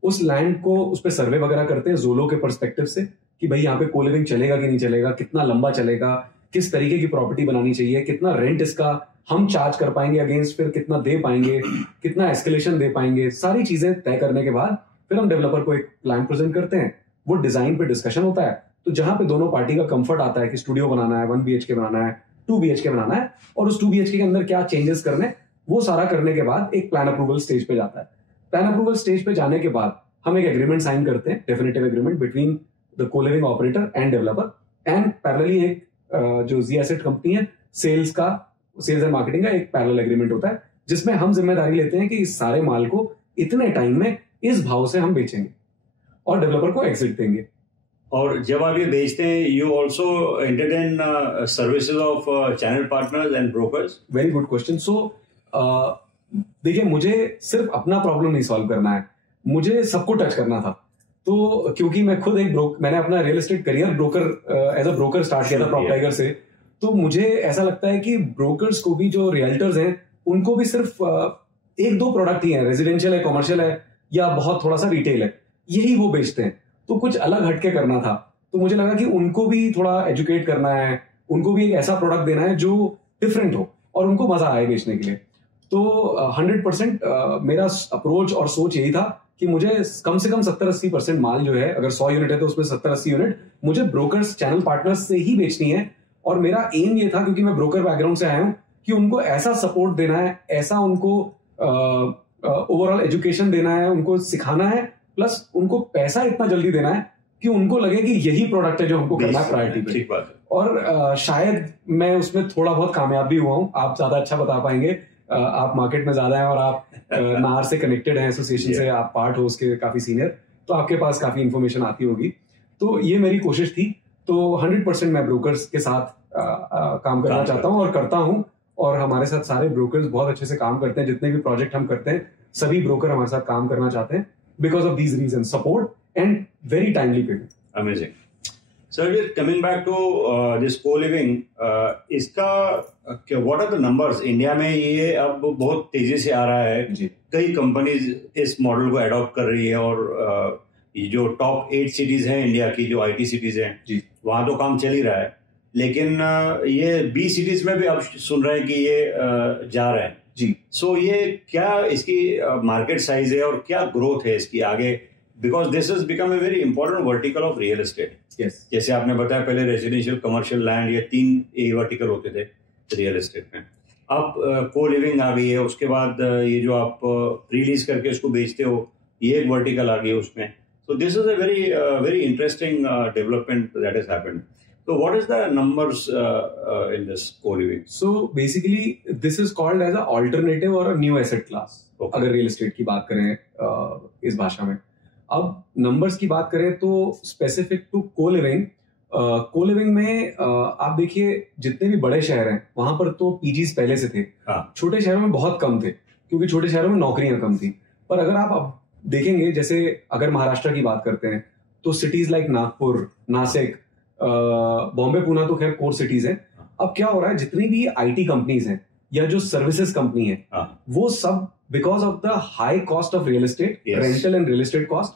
उस लैंड को उस पर सर्वे वगैरह करते हैं जोलो के पर्सपेक्टिव से कि भाई यहाँ पे कोलिविंग चलेगा कि नहीं चलेगा, कितना लंबा चलेगा, किस तरीके की प्रॉपर्टी बनानी चाहिए, कितना रेंट इसका हम चार्ज कर पाएंगे अगेंस्ट, फिर कितना दे पाएंगे, कितना एस्केलेशन दे पाएंगे, सारी चीजें तय करने के बाद फिर हम डेवलपर को एक प्लान प्रेजेंट करते हैं। वो डिजाइन पे डिस्कशन होता है, तो जहां पे दोनों पार्टी का कंफर्ट आता है कि स्टूडियो बनाना है, 1 BHK बनाना है, 2 BHK बनाना है, और उस 2 BHK के अंदर क्या चेंजेस करने, वो सारा करने के बाद एक प्लान अप्रूवल स्टेज पे जाता है। प्लान अप्रूवल स्टेज पे जाने के बाद हम एक एग्रीमेंट साइन करते हैं, definitive agreement between the coliving operator and developer, and parallelly एक जो Z Asset कंपनी है, सेल्स एंड मार्केटिंग का एक पैरेलल एग्रीमेंट होता है, जिसमें हम जिम्मेदारी लेते हैं कि इस सारे माल को इतने टाइम में इस भाव से हम बेचेंगे और डेवलपर को एग्जिट देंगे। और जब आप ये बेचते हैं, you also entertain services of channel partners and brokers? Very good question. So देखिए मुझे सिर्फ अपना प्रॉब्लम नहीं सॉल्व करना है, मुझे सबको टच करना था। तो क्योंकि मैं खुद मैंने अपना real estate career broker as a broker start किया था PropTiger से, तो मुझे ऐसा लगता है कि ब्रोकर्स को भी, जो रियल्टर्स हैं, उनको भी सिर्फ एक दो प्रोडक्ट ही है, रेजिडेंशियल है, कॉमर्शियल है, या बहुत थोड़ा सा रिटेल है, यही वो बेचते हैं। तो कुछ अलग हटके करना था, तो मुझे लगा कि उनको भी थोड़ा एजुकेट करना है, उनको भी एक ऐसा प्रोडक्ट देना है जो डिफरेंट हो और उनको मजा आए बेचने के लिए। तो 100% मेरा अप्रोच और सोच यही था कि मुझे कम से कम 70-80% माल जो है, अगर 100 यूनिट है तो उसमें 70-80 यूनिट मुझे ब्रोकर्स, चैनल पार्टनर्स से ही बेचनी है। और मेरा एम ये था, क्योंकि मैं ब्रोकर बैकग्राउंड से आया हूं, कि उनको ऐसा सपोर्ट देना है, ऐसा उनको ओवरऑल एजुकेशन देना है, उनको सिखाना है, प्लस उनको पैसा इतना जल्दी देना है कि उनको लगे कि यही प्रोडक्ट है जो हमको करना है प्रायोरिटी पे। ठीक बात है। और शायद मैं उसमें थोड़ा बहुत कामयाब भी हुआ हूँ, आप ज्यादा अच्छा बता पाएंगे, आप मार्केट में ज्यादा हैं और आप नार से कनेक्टेड हैं, एसोसिएशन से आप पार्ट हो उसके काफी सीनियर, तो आपके पास काफी इंफॉर्मेशन आती होगी। तो ये मेरी कोशिश थी। तो 100% मैं ब्रोकर्स के साथ काम करना चाहता हूँ और करता हूँ, और हमारे साथ सारे ब्रोकर्स बहुत अच्छे से काम करते हैं। जितने भी प्रोजेक्ट हम करते हैं, सभी ब्रोकर हमारे साथ काम करना चाहते हैं, because of these reason, support and very timely payment. Amazing. Sir, coming back to this co-living, इसका what are the numbers? India में ये अब बहुत तेजी से आ रहा है जी। कई कंपनीज इस मॉडल को अडॉप्ट कर रही है, और ये जो टॉप 8 सिटीज हैं इंडिया की, जो IT सिटीज हैं जी, वहाँ तो काम चल ही रहा है। लेकिन ये B सिटीज में भी अब सुन रहे हैं कि ये जा रहे हैं जी। सो ये क्या इसकी मार्केट साइज है और क्या ग्रोथ है इसकी आगे? Because this has become a very important vertical of real estate. Yes. जैसे आपने बताया, पहले रेजिडेंशियल, कमर्शियल, लैंड, ये 3 ए वर्टिकल होते थे रियल एस्टेट में। अब को लिविंग आ गई है, उसके बाद ये जो आप रिलीज करके उसको बेचते हो, ये एक वर्टिकल आ गई है उसमें। So this is a very interesting development that has happened. So what is the numbers in this co-living? So basically this is called as a alternative or a new asset class. Okay. अगर रियल एस्टेट की बात करें इस भाषा में। अब नंबर्स की बात करें तो स्पेसिफिक टू को-लिविंग में आप देखिए, जितने भी बड़े शहर हैं वहां पर तो पीजीज पहले से थे। छोटे शहरों में बहुत कम थे, क्योंकि छोटे शहरों में नौकरियां कम थी। पर अगर आप अब देखेंगे, जैसे अगर महाराष्ट्र की बात करते हैं, तो सिटीज लाइक नागपुर, नासिक, बॉम्बे, पुणे तो खैर कोर सिटीज हैं। अब क्या हो रहा है, जितनी भी IT कंपनीज हैं या जो सर्विसेज कंपनी है, वो सब because of the high cost of real estate, rental and real estate cost,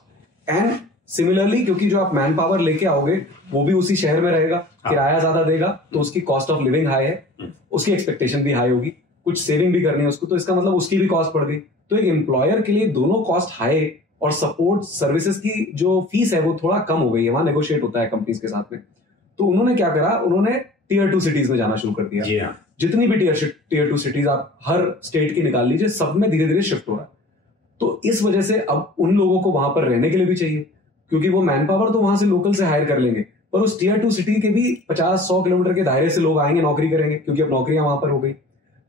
and similarly क्योंकि जो आप मैन पावर लेके आओगे वो भी उसी शहर में रहेगा, किराया ज्यादा देगा, तो उसकी कॉस्ट ऑफ लिविंग हाई है, उसकी एक्सपेक्टेशन भी हाई होगी, कुछ सेविंग भी करनी है उसको, तो इसका मतलब उसकी भी कॉस्ट बढ़ गई। तो एक एम्प्लॉयर के लिए दोनों कॉस्ट हाई, और सपोर्ट सर्विसेज की जो फीस है वो थोड़ा कम हो गई है, वहां नेगोशिएट होता है कंपनीज के साथ में। तो उन्होंने क्या करा, उन्होंने टियर 2 सिटीज में जाना शुरू कर दिया। जितनी भी टियर 2 सिटीज आप हर स्टेट की निकाल लीजिए, सब में धीरे धीरे शिफ्ट हो रहा है। तो इस वजह से अब उन लोगों को वहां पर रहने के लिए भी चाहिए, क्योंकि वो मैन पावर तो वहां से लोकल से हायर कर लेंगे, पर उस टियर 2 सिटी के भी 50-100 किलोमीटर के दायरे से लोग आएंगे, नौकरी करेंगे, क्योंकि अब नौकरियां वहां पर हो गई।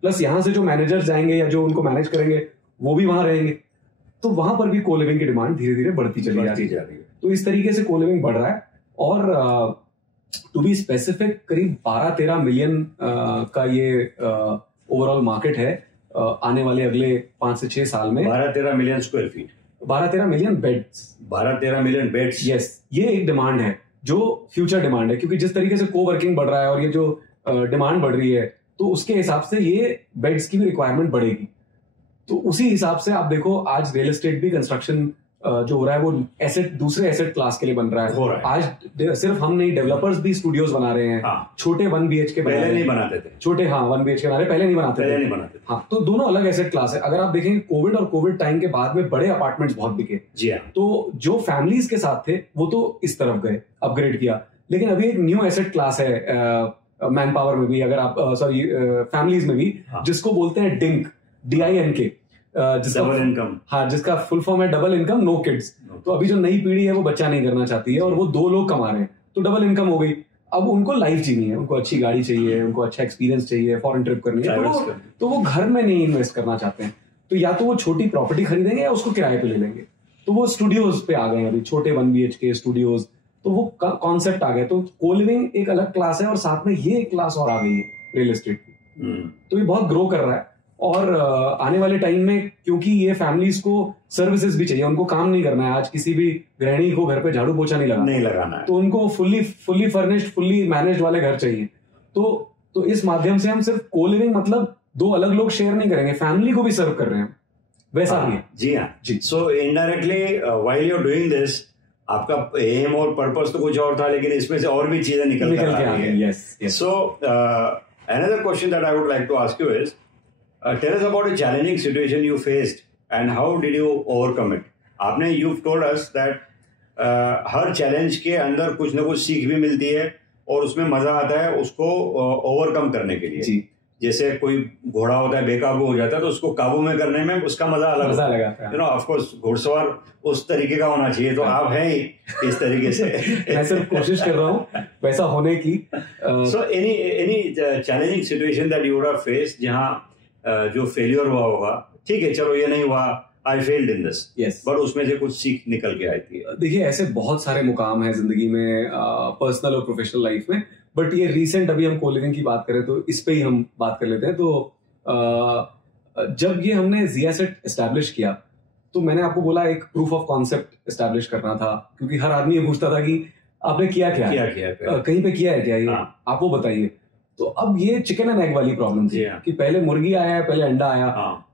प्लस यहाँ से जो मैनेजर्स जाएंगे या जो उनको मैनेज करेंगे वो भी वहां रहेंगे, तो वहां पर भी को-लिविंग की डिमांड धीरे धीरे बढ़ती चली जा रही है। तो इस तरीके से को-लिविंग बढ़ रहा है, और टू बी स्पेसिफिक करीब 12-13 मिलियन का ये ओवरऑल मार्केट है आने वाले अगले 5 से 6 साल में। 12-13 million square feet, 12-13 million beds, 12-13 million beds. Yes, ये एक डिमांड है जो फ्यूचर डिमांड है, क्योंकि जिस तरीके से को-वर्किंग बढ़ रहा है और ये जो डिमांड बढ़ रही है, तो उसके हिसाब से ये बेड्स की भी रिक्वायरमेंट बढ़ेगी। तो उसी हिसाब से आप देखो, आज रियल एस्टेट भी कंस्ट्रक्शन जो हो रहा है वो दूसरे एसेट क्लास के लिए बन रहा है। आज सिर्फ हम नहीं, डेवलपर्स भी स्टूडियोज बना रहे हैं। छोटे 1 BHK पहले नहीं बनाते थे, छोटे 1 BHK बना रहे, पहले नहीं बनाते थे। हाँ, तो दोनों अलग एसेट क्लास है। अगर आप देखेंगे, कोविड और कोविड टाइम के बाद में बड़े अपार्टमेंट्स बहुत बिके जी। तो जो फैमिलीज के साथ थे वो तो इस तरफ गए, अपग्रेड किया। लेकिन अभी एक न्यू एसेट क्लास है मैन पावर में भी, अगर आप फैमिलीज में भी, जिसको बोलते हैं डिंक, DINK, डबल इनकम। हाँ, जिसका फुल फॉर्म है डबल इनकम नो किड्स। तो अभी जो नई पीढ़ी है वो बच्चा नहीं करना चाहती है, और वो 2 लोग कमा रहे हैं, तो डबल इनकम हो गई। अब उनको लाइफ जीनी है, उनको अच्छी गाड़ी चाहिए, उनको अच्छा एक्सपीरियंस चाहिए, फॉरेन ट्रिप करनी है, तो वो घर में नहीं इन्वेस्ट करना चाहते हैं। तो या तो वो छोटी प्रॉपर्टी खरीदेंगे या उसको किराए पे ले लेंगे। तो वो स्टूडियोज पे आ गए अभी, छोटे 1 BHK स्टूडियोज, तो वो कॉन्सेप्ट आ गए। तो को-लिविंग एक अलग क्लास है, और साथ में ये एक क्लास और आ गई है रियल एस्टेट की। तो ये बहुत ग्रो कर रहा है, और आने वाले टाइम में क्योंकि ये फैमिलीज को सर्विसेज भी चाहिए, उनको काम नहीं करना है, आज किसी भी गृहिणी को घर पे झाड़ू पोछा नहीं लगाना है, तो उनको फुल्ली फर्निश्ड फुल्ली मैनेज्ड वाले घर चाहिए। तो इस माध्यम से हम सिर्फ को लिविंग मतलब दो अलग लोग शेयर नहीं करेंगे, फैमिली को भी सर्व कर रहे हैं, वैसा भी है। जी हाँ जी। So indirectly while you are doing this, आपका एम और पर्पस तो कुछ और था, लेकिन इसमें से और भी चीजें निकल के आ रही हैं। सो another question that I would like to ask you is, tell us about a challenging situation you faced and how did you overcome it? आपने you've told us that her challenge के अंदर कुछ ना कुछ सीख भी मिलती है और उसमें मजा आता है उसको ओवरकम करने के लिए। जी। जैसे कोई घोड़ा होता है बेकाबू हो जाता है तो उसको काबू में करने में उसका मजा अलग होता है। ऑफ कोर्स घुड़सवार उस तरीके का होना चाहिए, तो आप हैं ही इस तरीके से। मैं सिर्फ कोशिश कर रहा हूँ वैसा होने की। So any challenging situation that you would have faced जहाँ जो फेलियर हुआ होगा, ठीक है चलो ये नहीं हुआ, I failed in this, yes, but उसमें से कुछ सीख निकल के आई थी। देखिए ऐसे बहुत सारे मुकाम हैं जिंदगी में, पर्सनल और प्रोफेशनल लाइफ में, बट ये रिसेंट अभी हम कोलिविंग की बात करें तो इस पे ही हम बात कर लेते हैं। तो जब ये हमने ज़ियासेट एस्टैब्लिश किया तो मैंने आपको बोला एक प्रूफ ऑफ कॉन्सेप्ट एस्टैब्लिश करना था, क्योंकि हर आदमी ये पूछता था कि आपने किया कहीं पे किया है क्या ये, आप वो बताइए। तो अब ये चिकन एंड एग वाली प्रॉब्लम थी कि पहले मुर्गी आया पहले अंडा आया।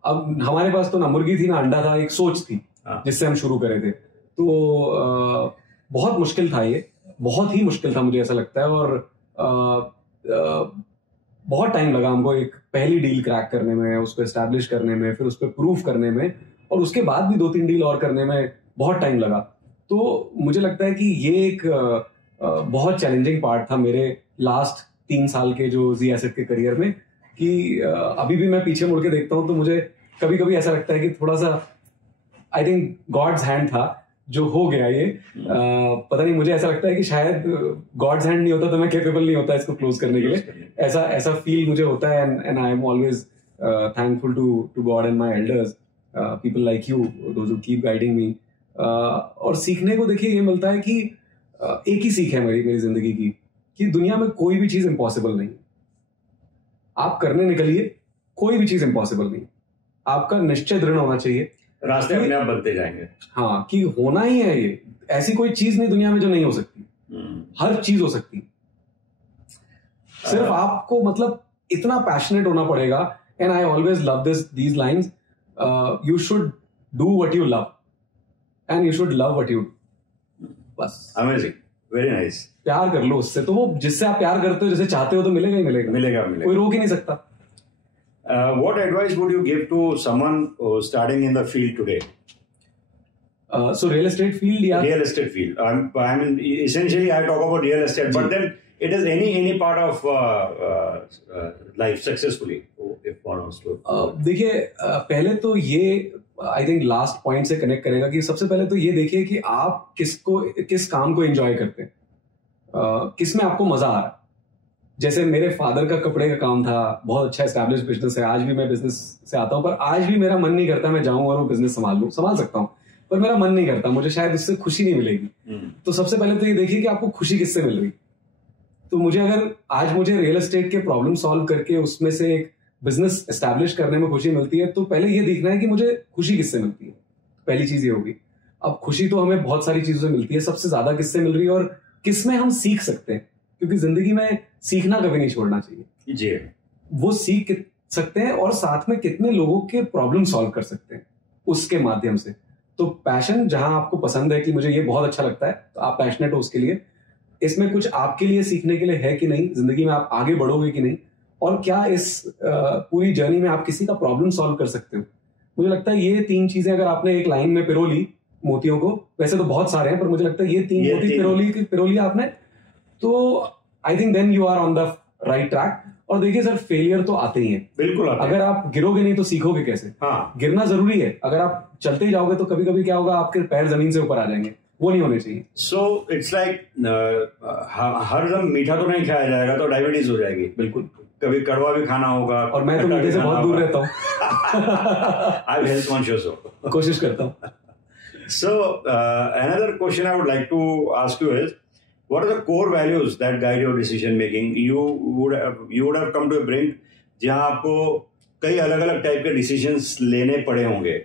अब हमारे पास तो ना मुर्गी थी ना अंडा था, एक सोच थी जिससे हम शुरू करे थे। तो बहुत मुश्किल था, ये बहुत ही मुश्किल था मुझे ऐसा लगता है। और बहुत टाइम लगा हमको एक पहली डील क्रैक करने में, उसको एस्टैब्लिश करने में, फिर उस पर प्रूफ करने में, और उसके बाद भी 2-3 डील और करने में बहुत टाइम लगा। तो मुझे लगता है कि ये एक बहुत चैलेंजिंग पार्ट था मेरे लास्ट 3 साल के जो ज़ियासेट के करियर में, कि अभी भी मैं पीछे मुड़ के देखता हूँ तो मुझे कभी कभी ऐसा लगता है कि थोड़ा सा आई थिंक गॉड्स हैंड था जो हो गया ये। पता नहीं, मुझे ऐसा लगता है कि शायद गॉड्स हैंड नहीं होता तो मैं कैपेबल नहीं होता इसको क्लोज करने के लिए, ऐसा फील मुझे होता है। And I am always thankful to God and my elders, people like you, those who keep guiding me. और सीखने को देखिए ये मिलता है कि एक ही सीख है मेरी जिंदगी की, कि दुनिया में कोई भी चीज इम्पॉसिबल नहीं। आप करने निकलिए, कोई भी चीज इम्पॉसिबल नहीं, आपका निश्चय दृढ़ होना चाहिए, रास्ते अपने आप बनते जाएंगे। हाँ, कि होना ही है ये, ऐसी कोई चीज नहीं दुनिया में जो नहीं हो सकती, हर चीज हो सकती। सिर्फ आपको मतलब इतना पैशनेट होना पड़ेगा। And I always love these lines, you should do what you love and you should love what you do. बस। Amazing, very nice. प्यार कर लो उससे, तो वो जिससे आप प्यार करते हो, जिसे चाहते हो, तो मिलेगा ही मिलेगा, कोई रोक ही नहीं सकता। What advice would you give to someone starting in the field today? So real estate field, yeah. Real estate field. I mean, essentially, I talk about real estate, but then it is any part of life successfully, if one wants to. देखिए, पहले तो ये I think लास्ट पॉइंट से कनेक्ट करेगा कि सबसे पहले तो ये देखिए कि आप किस काम को एंजॉय करते हैं, किस में आपको मजा आ रहा है। जैसे मेरे फादर का कपड़े का काम था, बहुत अच्छा एस्टैब्लिश बिजनेस है, आज भी मैं बिजनेस से आता हूँ, पर आज भी मेरा मन नहीं करता मैं जाऊँ और वो बिजनेस संभाल सकता हूँ, पर मेरा मन नहीं करता, मुझे शायद उससे खुशी नहीं मिलेगी। तो सबसे पहले तो ये देखिए कि आपको खुशी किससे मिल रही। तो मुझे रियल एस्टेट के प्रॉब्लम सॉल्व करके उसमें से एक बिजनेस एस्टैब्लिश करने में खुशी मिलती है, तो पहले ये देखना है कि मुझे खुशी किससे मिलती है। पहली चीज ये होगी। अब खुशी तो हमें बहुत सारी चीजों से मिलती है, सबसे ज्यादा किससे मिल रही है और किस में हम सीख सकते हैं, क्योंकि जिंदगी में सीखना कभी नहीं छोड़ना चाहिए जी। वो सीख सकते हैं और साथ में कितने लोगों के प्रॉब्लम सॉल्व कर सकते हैं उसके माध्यम से। तो पैशन जहां आपको पसंद है कि मुझे ये बहुत अच्छा लगता है, तो आप पैशनेट हो उसके लिए, इसमें कुछ आपके लिए सीखने के लिए है कि नहीं, जिंदगी में आप आगे बढ़ोगे कि नहीं, और क्या इस पूरी जर्नी में आप किसी का प्रॉब्लम सॉल्व कर सकते हो। मुझे लगता है ये 3 चीजें अगर आपने एक लाइन में पिरो ली मोतियों को, वैसे तो बहुत सारे हैं पर मुझे लगता है ये 3 मोती पिरो लिया आपने, तो I think then you are on the right track. और देखिए सर, फेलियर तो आते ही हैं, बिल्कुल आते हैं। अगर आप गिरोगे नहीं तो सीखोगे कैसे। हाँ, गिरना जरूरी है, अगर आप चलते ही जाओगे तो कभी कभी क्या होगा, आपके पैर जमीन से ऊपर आ जाएंगे, वो नहीं होने चाहिए। सो इट्स लाइक हर दम मीठा तो नहीं खाया जाएगा तो डायबिटीज हो जाएगी। बिल्कुल, कभी कड़वा भी खाना होगा, और मैं तो मीठे से बहुत दूर रहता हूँ। आई एम हेल्थ कॉन्शियस हो, कोशिश करता हूँ। So another question I would like to ask you is, what are the core values that guide your decision making? You would have come to a brink जहाँ आपको कई अलग अलग टाइप के डिसीजंस लेने पड़े होंगे.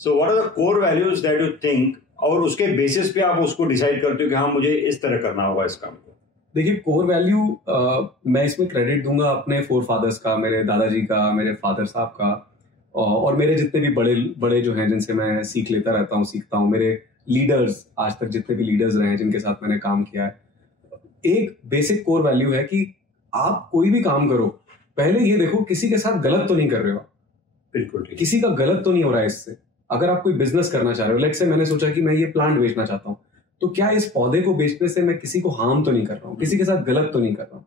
So what are the core values that you think, और उसके बेसिस पे आप उसको डिसाइड करते हो कि हाँ मुझे इस तरह करना होगा इस काम को? देखिए, कोर वैल्यू मैं इसमें क्रेडिट दूंगा अपने फोर फादर्स का, मेरे दादाजी का, मेरे फादर साहब का, और मेरे जितने भी बड़े बड़े जो हैं जिनसे मैं सीख लेता रहता हूँ, सीखता हूँ, मेरे लीडर्स, आज तक जितने भी लीडर्स रहे हैं जिनके साथ मैंने काम किया है. एक बेसिक कोर वैल्यू है कि आप कोई भी काम करो, पहले ये देखो किसी के साथ गलत तो नहीं कर रहे हो. बिल्कुल, किसी का गलत तो नहीं हो रहा है इससे. अगर आप कोई बिजनेस करना चाह रहे हो, लेट्स से मैंने सोचा कि मैं ये प्लांट बेचना चाहता हूँ, तो क्या इस पौधे को बेचने से मैं किसी को हार्म तो नहीं कर रहा हूँ, किसी के साथ गलत तो नहीं कर रहा हूँ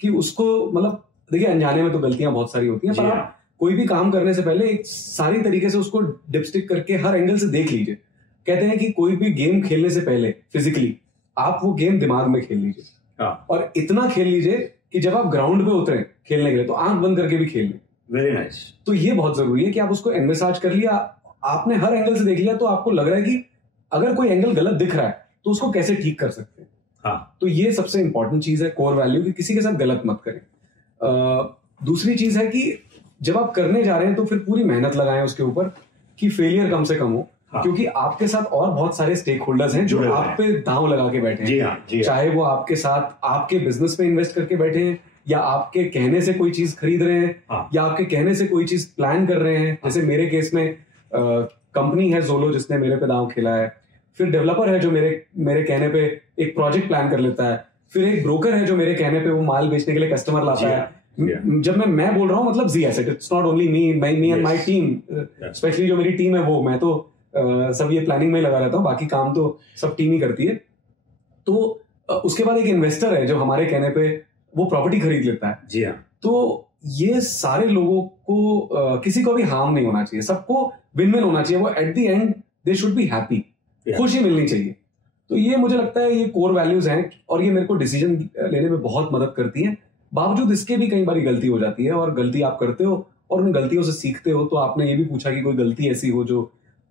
कि उसको, मतलब देखिए अनजाने में तो गलतियां बहुत सारी होती हैं, पर आप कोई भी काम करने से पहले एक सारी तरीके से उसको डिपस्टिक करके हर एंगल से देख लीजिए. कहते हैं कि कोई भी गेम खेलने से पहले फिजिकली आप वो गेम दिमाग में खेल लीजिए, और इतना खेल लीजिए कि जब आप ग्राउंड पे उतरे खेलने के लिए तो आंख बंद करके भी खेल लें. Very nice. तो ये बहुत जरूरी है कि आप उसको एनविसाज कर लिया, आपने हर एंगल से देख लिया, तो आपको लग रहा है कि अगर कोई एंगल गलत दिख रहा है तो उसको कैसे ठीक कर सकते हैं. हाँ. तो ये सबसे इंपॉर्टेंट चीज है, कोर वैल्यू, कि किसी के साथ गलत मत करें. दूसरी चीज है कि जब आप करने जा रहे हैं तो फिर पूरी मेहनत लगाएं उसके ऊपर कि फेलियर कम से कम हो. हाँ. क्योंकि आपके साथ और बहुत सारे स्टेक होल्डर्स हैं जो आप पे दांव लगा के बैठे हैं. जी हाँ, जी हाँ. चाहे वो आपके साथ आपके बिजनेस में इन्वेस्ट करके बैठे हैं, या आपके कहने से कोई चीज खरीद रहे हैं, हाँ. या आपके कहने से कोई चीज प्लान कर रहे हैं. जैसे मेरे केस में कंपनी है जोलो जिसने मेरे पे दांव खेला है, फिर डेवलपर है जो मेरे कहने पे एक प्रोजेक्ट प्लान कर लेता है, फिर एक ब्रोकर है जो मेरे कहने पे वो माल बेचने के लिए कस्टमर लाता है. जब मैं बोल रहा हूँ, मतलब Z asset, it's not only me and my team, specially जो मेरी टीम है वो, मैं तो सब ये प्लानिंग में लगा रहता हूँ, बाकी काम तो सब टीम ही करती है. तो उसके बाद एक इन्वेस्टर है जो हमारे कहने पे वो प्रॉपर्टी खरीद लेता है. जी हाँ. तो ये सारे लोगों को किसी को भी हार्म नहीं होना चाहिए, सबको विन विन होना चाहिए. वो at the and they should be happy, खुशी मिलनी चाहिए. तो ये मुझे लगता है ये कोर वैल्यूज हैं, और ये मेरे को डिसीजन लेने में बहुत मदद करती हैं. बावजूद इसके भी कई बार गलती हो जाती है, और गलती आप करते हो और उन गलतियों से सीखते हो. तो आपने ये भी पूछा कि कोई गलती ऐसी हो जो,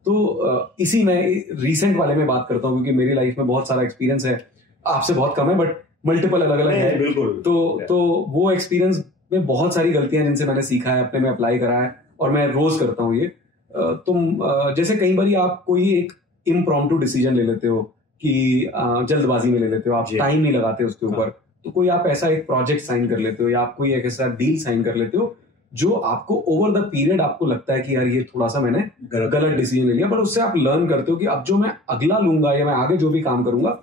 तो इसी में रिसेंट वाले में बात करता हूँ, क्योंकि मेरी लाइफ में बहुत सारा एक्सपीरियंस है, आपसे बहुत कम है बट मल्टीपल अलग अलग है. बिल्कुल. तो वो एक्सपीरियंस में बहुत सारी गलतियां जिनसे मैंने सीखा है, अपने में अप्लाई करा है, और मैं रोज करता हूँ ये. तुम जैसे कई बार आप कोई एक इम्प्रॉम्प्टू डिसीजन ले लेते हो कि जल्दबाजी में ले लेते हो, आप टाइम नहीं लगाते उसके ऊपर. तो कोई आप ऐसा एक प्रोजेक्ट साइन कर लेते हो, या आप कोई एक ऐसा डील साइन कर लेते हो जो आपको ओवर द पीरियड आपको लगता है कि यार ये थोड़ा सा मैंने गलत डिसीजन ले लिया, पर उससे आप लर्न करते हो कि अब जो मैं अगला लूंगा या मैं आगे जो भी काम करूंगा,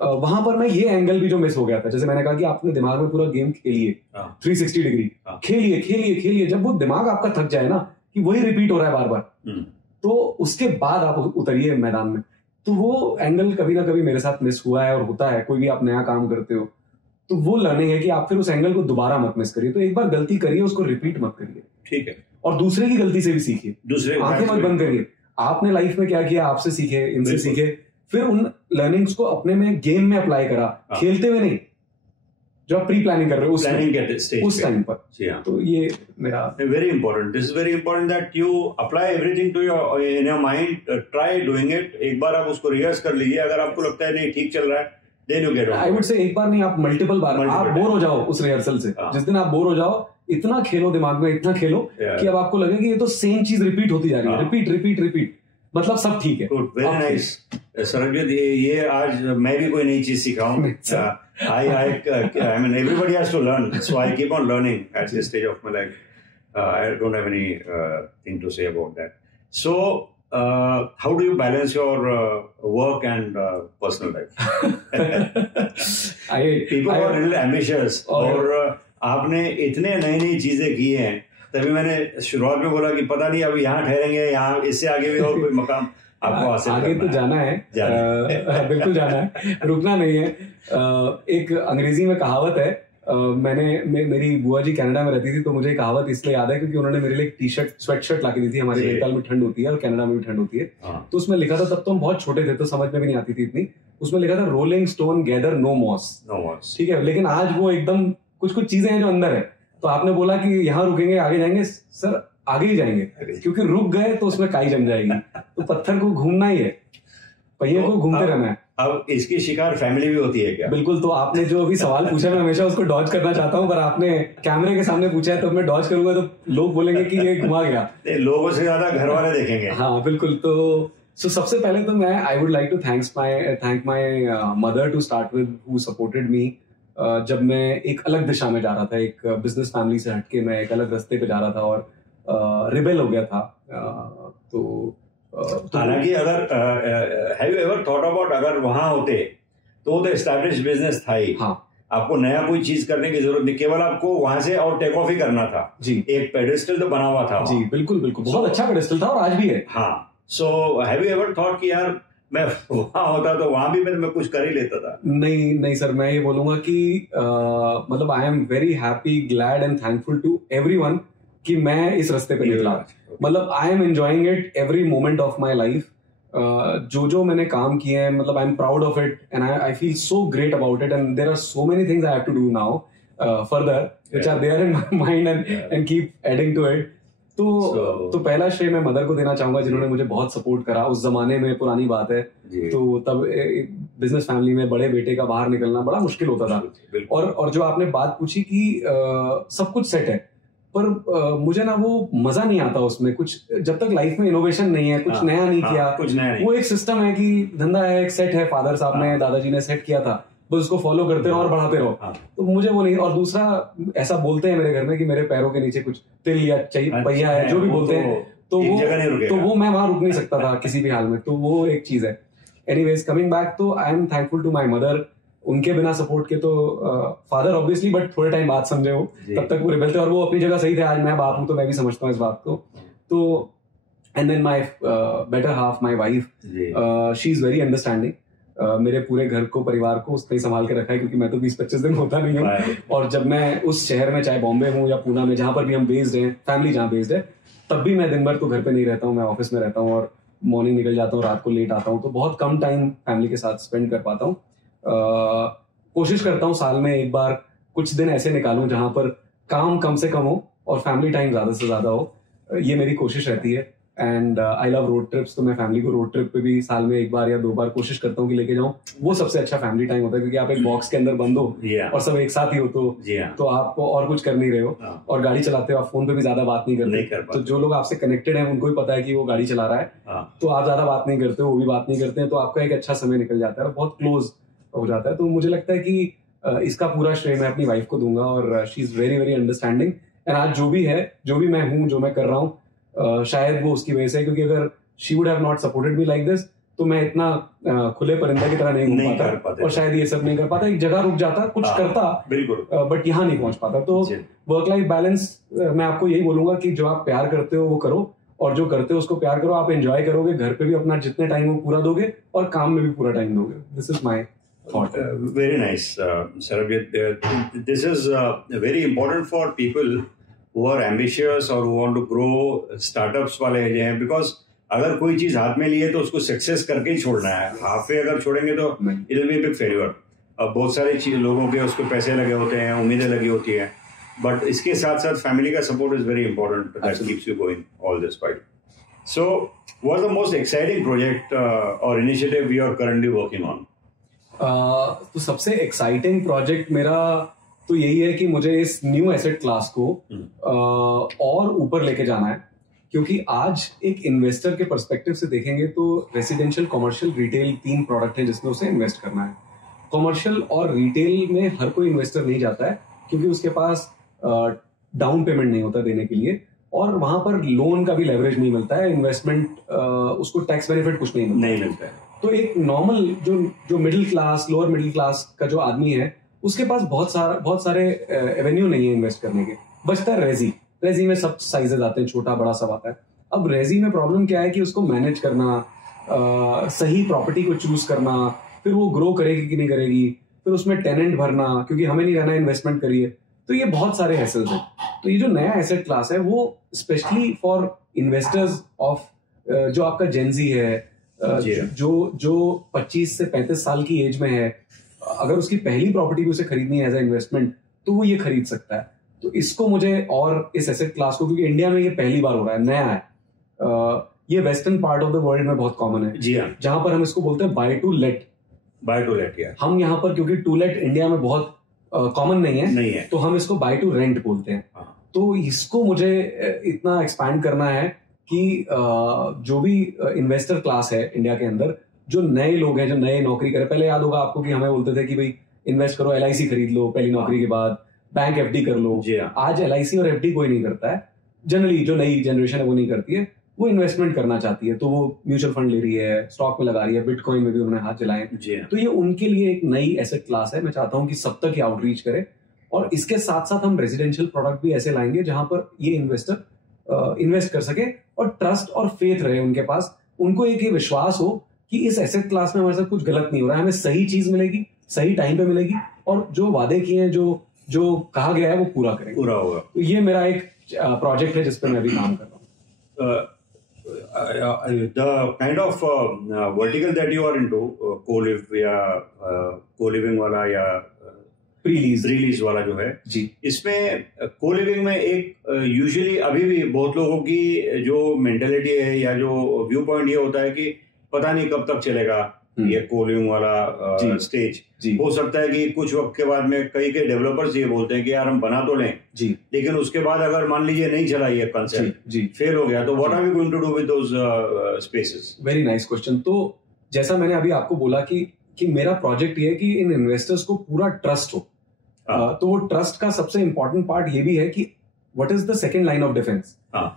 वहां पर मैं ये एंगल भी जो मिस हो गया था. जैसे मैंने कहा कि आपने दिमाग में पूरा गेम खेलिए 360 डिग्री, खेलिए खेलिए खेलिए. जब वो दिमाग आपका थक जाए ना कि वही रिपीट हो रहा है बार बार, तो उसके बाद आप उतरिए मैदान में. तो वो एंगल कभी ना कभी मेरे साथ मिस हुआ है और होता है. कोई भी आप नया काम करते हो तो वो लर्निंग है कि आप फिर उस एंगल को दोबारा मत मिस करिए. तो एक बार गलती करिए, उसको रिपीट मत करिए. ठीक है. और दूसरे की गलती से भी सीखिए, दूसरे आंखें मत बंद करिए. आपने लाइफ में क्या किया, आपसे सीखे, इनसे सीखे, फिर उन लर्निंग्स को अपने में गेम में अप्लाई करा, खेलते हुए नहीं, जो आप प्री प्लानिंग कर रहे हो उस टाइम पर. तो ये मेरा very important. This is very important that you apply everything to your in your mind. Try doing it. एक बार आप उसको रिहर्स कर लीजिए. अगर आपको लगता है नहीं ठीक चल रहा है, then you get on. I would say एक बार नहीं, आप मल्टीपल बार. आप बोर हो जाओ उस रिहर्सल से. जिस दिन आप बोर हो जाओ, इतना खेलो दिमाग में, इतना खेलो कि अब आपको लगे कि ये तो सेम चीज रिपीट होती जा रही है. रिपीट रिपीट रिपीट, मतलब सब ठीक है. Very nice. सरबजीत, ये आज मैं भी कोई नई चीज सीखा हूँ. I mean everybody has to learn, so I keep on learning at this stage of my life. I don't have any thing to say about that. So how do you balance your work and personal life? People are a little ambitious. और आपने इतने नई नई चीजें की हैं, तभी मैंने शुरुआत में बोला कि पता नहीं अब यहाँ ठहरेंगे, यहाँ इससे आगे भी और कोई मकाम आपको हासिल करना है. आगे तो जाना है. बिल्कुल जाना है, रुकना नहीं है. एक अंग्रेजी में कहावत है, मेरी बुआ जी कनाडा में रहती थी, तो मुझे कहावत इसलिए याद है क्योंकि उन्होंने मेरे लिए टी शर्ट स्वेट शर्ट ला के दी थी. हमारे नैनीताल में ठंड होती है और कनाडा में भी ठंड होती है. तो उसमें लिखा था, तब तो हम बहुत छोटे थे तो समझ में भी नहीं आती थी इतनी, उसमें लिखा था rolling stone gather no moss. ठीक है, लेकिन आज वो एकदम कुछ चीजें हैं जो अंदर है. तो आपने बोला कि यहाँ रुकेंगे, आगे जाएंगे. सर आगे ही जाएंगे, क्योंकि रुक गए तो उसमें काई जम जाएगी. तो पत्थर को घूमना ही है, पहिए को घूमते रहना है. अब इसकी शिकार फैमिली भी होती है क्या? बिल्कुल। तो आपने जो अभी सवाल पूछा मैं हमेशा उसको डॉज करना चाहता हूँ, पर आपने कैमरे के सामने पूछा है तो मैं डॉज करूंगा तो लोग बोलेंगे कि ये घुमा गया। लोगों से ज्यादा घर वाले देखेंगे। हाँ बिल्कुल। तो सबसे पहले तो मैं I would like to thank my mother to start with, who supported me जब मैं एक अलग दिशा में जा रहा था, एक बिजनेस फैमिली से हटके मैं एक अलग रास्ते पे जा रहा था और रिबेल हो गया था। हालांकि अगर have you ever thought about, अगर वहां होते तो एस्टैब्लिश बिजनेस था ही। हाँ, आपको नया कोई चीज करने की जरूरत नहीं, केवल आपको वहां से और टेक ऑफ ही करना था जी। एक पेडेस्टल तो बना हुआ था जी, बिल्कुल बिल्कुल, बहुत अच्छा पेडेस्टल था और आज भी है। हाँ, so have you ever thought कि यार मैं वहां होता तो वहां भी मैं कुछ कर ही लेता था? नहीं सर, मैं ये बोलूंगा कि मतलब I am very happy, glad and thankful to everyone कि मैं इस रास्ते पे निकला। मतलब I am enjoying it every moment of my life. जो मैंने काम किए हैं, मतलब I am proud of it and I feel so great about it and there are so many things I have to do now further which are there in my mind and keep adding to it. तो पहला श्रेय मैं मदर को देना चाहूंगा जिन्होंने मुझे बहुत सपोर्ट करा उस जमाने में। पुरानी बात है, तो तब बिजनेस फैमिली में बड़े बेटे का बाहर निकलना बड़ा मुश्किल होता था। और जो आपने बात पूछी कि सब कुछ सेट है, पर मुझे ना वो मजा नहीं आता उसमें कुछ, जब तक लाइफ में इनोवेशन नहीं है, कुछ नया नहीं किया। कुछ नया नहीं। वो एक सिस्टम है कि धंधा है, एक सेट है, फादर साहब ने, दादाजी ने सेट किया था, बस उसको फॉलो करते रहो और बढ़ाते रहो। तो मुझे वो नहीं। और दूसरा, ऐसा बोलते हैं मेरे घर में कि मेरे पैरों के नीचे कुछ तिल या पहिया है, जो भी बोलते हैं, तो वो मैं वहां रुक नहीं सकता था किसी भी हाल में। तो वो एक चीज है। एनीवेज, कमिंग बैक, तो I am thankful to my mother. उनके बिना सपोर्ट के तो फादर ऑब्वियसली, बट थोड़े टाइम बाद समझे वो, तब तक वो रिबेल थे और वो अपनी जगह सही थे। आज मैं बाप हूं तो मैं भी समझता हूँ इस बात को। तो and then my better half, my wife, she is very understanding. मेरे पूरे घर को, परिवार को उसने संभाल के रखा है, क्योंकि मैं तो 20-25 दिन होता नहीं हूँ। और जब मैं उस शहर में, चाहे बॉम्बे हूँ या पूना में, जहां पर भी हम बेस्ड हैं, फैमिली जहाँ बेस्ड है, तब भी मैं दिन भर तो घर पे नहीं रहता हूँ, मैं ऑफिस में रहता हूँ और मॉर्निंग निकल जाता हूँ, रात को लेट आता हूँ। तो बहुत कम टाइम फैमिली के साथ स्पेंड कर पाता हूँ। कोशिश करता हूँ साल में एक बार कुछ दिन ऐसे निकालूं जहां पर काम कम से कम हो और फैमिली टाइम ज्यादा से ज्यादा हो। ये मेरी कोशिश रहती है। And I love road trips, तो मैं फैमिली को रोड ट्रिप पे भी साल में एक बार या 2 बार कोशिश करता हूँ कि लेके जाऊं। वो सबसे अच्छा फैमिली टाइम होता है, क्योंकि आप एक बॉक्स के अंदर बंद हो और सब एक साथ ही हो, तो आप और कुछ कर नहीं रहे हो और गाड़ी चलाते हो, आप फोन पे भी ज्यादा बात नहीं करते। तो जो लोग आपसे कनेक्टेड है उनको भी पता है कि वो गाड़ी चला रहा है, तो आप ज्यादा बात नहीं करते हो, वो भी बात नहीं करते हैं, तो आपका एक अच्छा समय निकल जाता है और बहुत क्लोज हो जाता है। तो मुझे लगता है कि इसका पूरा श्रेय मैं अपनी वाइफ को दूंगा और she is very very understanding. And आज जो भी है, जो भी मैं हूँ, जो मैं कर रहा हूँ, शायद वो उसकी वजह से है, क्योंकि अगर she would have not supported me like this, तो मैं इतना खुले परिंदा की तरह नहीं घूम पाता और शायद ये सब नहीं कर पाता। एक जगह रुक जाता, कुछ करता, बिल्कुल, बट यहाँ नहीं पहुंच पाता। तो वर्क लाइफ बैलेंस, मैं आपको यही बोलूंगा कि जो आप प्यार करते हो वो करो और जो करते हो उसको प्यार करो। आप एंजॉय करोगे, घर पे भी अपना जितने टाइम वो पूरा दोगे और काम में भी पूरा टाइम दोगे। This is my thought. Very nice, Sarabjit. This is very important for people who are ambitious or who want to grow, startups वाले हैं, because अगर कोई चीज हाथ में लिए तो उसको सक्सेस करके ही छोड़ना है। हाफ में अगर छोड़ेंगे तो it will be a big failure. अब बहुत सारे चीज लोगों के उसको पैसे लगे होते हैं, उम्मीदें लगी होती हैं, बट इसके साथ साथ फैमिली का support is very important, that keeps you going all this fight. So, what's the most exciting project or initiative you are currently working on? तो सबसे एक्साइटिंग प्रोजेक्ट मेरा तो यही है कि मुझे इस न्यू एसेट क्लास को और ऊपर लेके जाना है, क्योंकि आज एक इन्वेस्टर के पर्सपेक्टिव से देखेंगे तो रेसिडेंशियल, कमर्शियल, रिटेल 3 प्रोडक्ट है जिसमें उसे इन्वेस्ट करना है। कमर्शियल और रिटेल में हर कोई इन्वेस्टर नहीं जाता है, क्योंकि उसके पास डाउन पेमेंट नहीं होता देने के लिए और वहां पर लोन का भी लेवरेज नहीं मिलता है, इन्वेस्टमेंट उसको टैक्स बेनिफिट कुछ नहीं मिलता है। तो एक नॉर्मल जो middle class, lower middle class का जो आदमी है, उसके पास बहुत सारे एवेन्यू नहीं है इन्वेस्ट करने के। बचता है रेजी में सब साइजेस आते हैं, छोटा बड़ा सब आता है। अब रेजी में प्रॉब्लम क्या है कि उसको मैनेज करना, सही प्रॉपर्टी को चूज करना, फिर वो ग्रो करेगी कि नहीं करेगी, फिर उसमें टेनेंट भरना, क्योंकि हमें नहीं रहना, इन्वेस्टमेंट करिए। तो ये बहुत सारे हैसल्स हैं। तो ये जो नया एसेट क्लास है वो स्पेशली फॉर इन्वेस्टर्स ऑफ जो आपका जेनजी है, जो 25 से 35 साल की एज में है, अगर उसकी पहली प्रॉपर्टी भी उसे खरीदनी है एज ए इन्वेस्टमेंट, तो वो ये खरीद सकता है। तो इसको मुझे, और इस एसेट क्लास को, क्योंकि इंडिया में ये पहली बार हो रहा है, नया है, ये western part of the world में बहुत कॉमन है, जहां पर हम इसको बोलते हैं buy to let. Buy to let, या हम यहाँ पर क्योंकि टू लेट इंडिया में बहुत कॉमन नहीं है, तो हम इसको बाय टू रेंट बोलते हैं। तो इसको मुझे इतना एक्सपैंड करना है कि जो भी इन्वेस्टर क्लास है इंडिया के अंदर, जो नए लोग हैं, जो नए नौकरी करें, पहले याद होगा आपको कि हमें बोलते थे कि भाई इन्वेस्ट करो, LIC खरीद लो पहली नौकरी के बाद, बैंक FD कर लो। आज LIC और FD कोई नहीं करता है जनरली, जो नई जनरेशन है वो नहीं करती है, वो इन्वेस्टमेंट करना चाहती है, तो वो म्यूचुअल फंड ले रही है, स्टॉक में लगा रही है, बिटकॉइन में भी उन्होंने हाथ चलाए। तो ये उनके लिए एक नई एसेट क्लास है। मैं चाहता हूं कि सब तक ये आउटरीच करे, और इसके साथ साथ हम रेजिडेंशियल प्रोडक्ट भी ऐसे लाएंगे जहां पर ये इन्वेस्टर इन्वेस्ट कर सके और ट्रस्ट और फेथ रहे उनके पास, उनको एक ये विश्वास हो कि इस एसेट क्लास में हमारे साथ कुछ गलत नहीं हो रहा है, हमें सही चीज मिलेगी, सही टाइम पे मिलेगी, और जो वादे किए हैं, जो कहा गया है वो पूरा करेंगे, पूरा होगा। तो ये मेरा एक प्रोजेक्ट है जिस पर मैं अभी काम कर रहा हूँ। The kind of vertical that you are into, co-live या co-living वाला या प्री-लीज वाला जो है जी, इसमें को-लिविंग में एक यूजुअली अभी भी बहुत लोगों की जो मेंटेलिटी है या जो व्यू पॉइंट ये होता है कि पता नहीं कब तक चलेगा ये को-लिविंग वाला स्टेज। हो सकता है कि कुछ वक्त के बाद में कई डेवलपर्स ये बोलते हैं कि यार हम बना तो लें जी, लेकिन उसके बाद अगर मान लीजिए नहीं चला ये कंसेप्ट, फेल हो गया, तो what are we going to do with those spaces? Very nice question. तो जैसा मैंने अभी आपको बोला कि मेरा प्रोजेक्ट ये है कि इन इन्वेस्टर्स को पूरा ट्रस्ट हो। तो वो ट्रस्ट का सबसे इंपॉर्टेंट पार्ट ये भी है कि what is the second line of defence.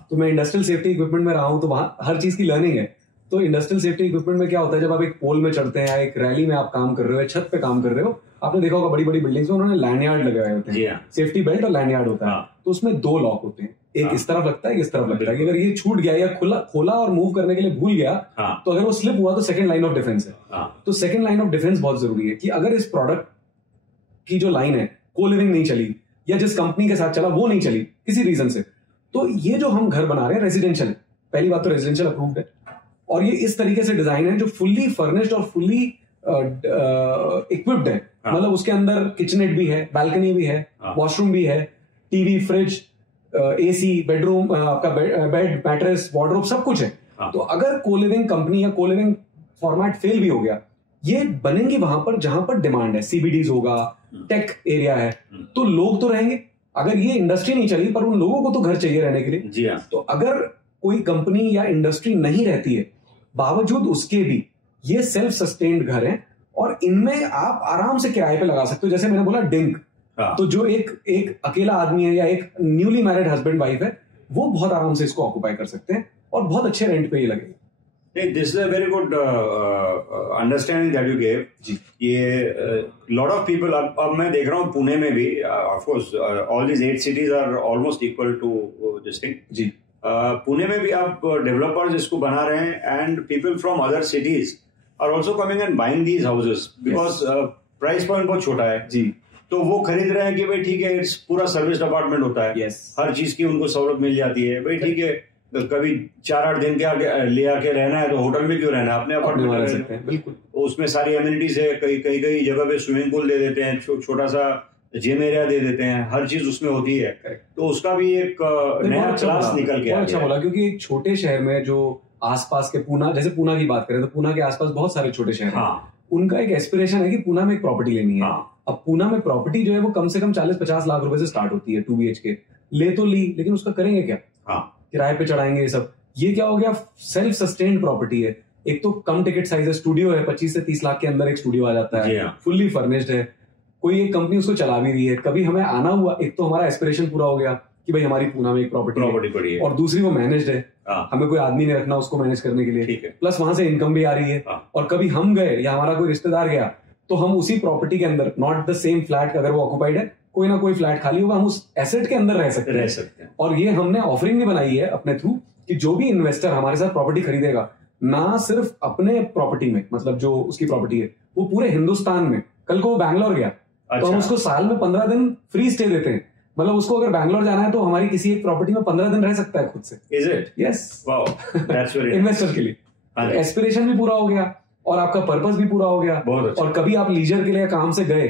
तो मैं इंडस्ट्रियल सेफ्टी इक्विपमेंट में रहा हूं, तो वहां हर चीज की लर्निंग है। तो इंडस्ट्रियल सेफ्टी इक्विपमेंट में क्या होता है, जब आप एक पोल में चढ़ते हैं या एक रैली में आप काम कर रहे हो, छत पे काम कर रहे हो, आपने देखा होगा बड़ी बड़ी बिल्डिंग्स में उन्होंने लैंडयार्ड लगाए होते हैं, सेफ्टी बेल्ट और लैंडयार्ड होता है। तो उसमें 2 लॉक होते हैं, एक इस तरफ लगता है, एक इस तरफ लगता है। अगर ये छूट गया या खोला और मूव करने के लिए भूल गया, तो अगर वो स्लिप हुआ तो सेकंड लाइन ऑफ डिफेंस है। तो सेकंड लाइन ऑफ डिफेंस बहुत जरूरी है कि अगर इस प्रोडक्ट की जो लाइन है, को-लिविंग नहीं चली या जिस कंपनी के साथ चला वो नहीं चली किसी रीजन से, तो ये जो हम घर बना रहे हैं रेजिडेंशियल है, पहली बात तो रेजिडेंशियल अप्रूव्ड है, और ये इस तरीके से डिजाइन है जो फुल्ली फर्निश्ड और फुल्ली इक्विप्ड है। मतलब उसके अंदर किचनेट भी है, बालकनी भी है, वॉशरूम भी है, टीवी, फ्रिज, AC, बेडरूम, आपका बेड, मैट्रेस, वार्डरोब, सब कुछ है। तो अगर को-लिविंग कंपनी या को-लिविंग फॉर्मेट फेल भी हो गया, ये बनेंगे वहां पर जहां पर डिमांड है, CBDs होगा, टेक एरिया है, तो लोग तो रहेंगे। अगर ये इंडस्ट्री नहीं चली पर उन लोगों को तो घर चाहिए रहने के लिए। जी हाँ। तो अगर कोई कंपनी या इंडस्ट्री नहीं रहती है, बावजूद उसके भी ये सेल्फ सस्टेन्ड घर हैं और इनमें आप आराम से किराए पे लगा सकते हो। जैसे मैंने बोला डिंक, तो जो एक अकेला आदमी है या एक न्यूली मैरिड हस्बैंड वाइफ है, वो बहुत आराम से इसको ऑक्युपाई कर सकते हैं और बहुत अच्छे रेंट पे ये लगेगा। This is a very good understanding that you gave. जी. ये lot of people, अब मैं देख रहा हूँ पुणे में भी, of course all these 8 cities are almost equal to this thing. जी. पुणे में भी आप डेवलपर्स इसको बना रहे हैं and people from other cities are also coming and buying these houses because price point बहुत छोटा है जी, तो वो खरीद रहे हैं कि भाई ठीक है, पूरा सर्विस डिपार्टमेंट होता है, हर चीज की उनको सहूलत मिल जाती है, भाई ठीक है, कभी 4-8 दिन के ले आके रहना है तो होटल में क्यों रहना है, अपने अपार्टमेंट में रह सकते हैं। बिल्कुल, उसमें सारी एमिनिटीज है, कई जगह पे स्विमिंग पूल दे देते हैं, छोटा सा जिम एरिया दे देते हैं, हर चीज उसमें होती है, तो उसका भी एक नया क्लास निकल के आया। अच्छा बोला, क्योंकि एक छोटे शहर में जो आसपास के पूना, जैसे पूना की बात करें तो पूना के आसपास बहुत सारे छोटे शहर हैं, उनका एक एस्पिरेशन है कि पूना में एक प्रॉपर्टी लेनी है। अब पूना में प्रॉपर्टी जो है वो कम से कम 40-50 लाख रुपए से स्टार्ट होती है, 2 BHK ले तो ली, लेकिन उसका करेंगे क्या, किराए पे चढ़ाएंगे ये सब। ये क्या हो गया, सेल्फ सस्टेन्ड प्रॉपर्टी है। एक तो कम टिकट साइज है, स्टूडियो है, 25 से 30 लाख के अंदर एक स्टूडियो आ जाता है, फुल्ली फर्निश्ड है, कोई एक कंपनी उसको चला भी रही है। कभी हमें आना हुआ, एक तो हमारा एस्पिरेशन पूरा हो गया कि भाई हमारी पूना में एक प्रॉपर्टी पड़ी है, और दूसरी वो मैनेज्ड है, हमें कोई आदमी नहीं रखना उसको मैनेज करने के लिए, प्लस वहां से इनकम भी आ रही है। और कभी हम गए या हमारा कोई रिश्तेदार गया तो हम उसी प्रॉपर्टी के अंदर, नॉट द सेम फ्लैट, अगर वो ऑक्युपाइड है, कोई ना कोई फ्लैट खाली होगा, हम उस एसेट के अंदर रह सकते हैं। और ये हमने ऑफरिंग भी बनाई है अपने थ्रू कि जो भी इन्वेस्टर हमारे साथ प्रॉपर्टी खरीदेगा, ना सिर्फ अपने प्रॉपर्टी में, मतलब जो उसकी प्रॉपर्टी है, वो पूरे हिंदुस्तान में, कल को वो बैंगलोर गया तो हम उसको साल में 15 दिन फ्री स्टे देते हैं। मतलब उसको अगर बैंगलोर जाना है तो हमारी किसी एक प्रॉपर्टी में 15 दिन रह सकता है खुद से। Is it? Yes. Wow. That's very investor के लिए एस्पिरेशन भी पूरा हो गया और आपका पर्पस भी पूरा हो गया। अच्छा। और कभी आप लीजर के लिए काम से गए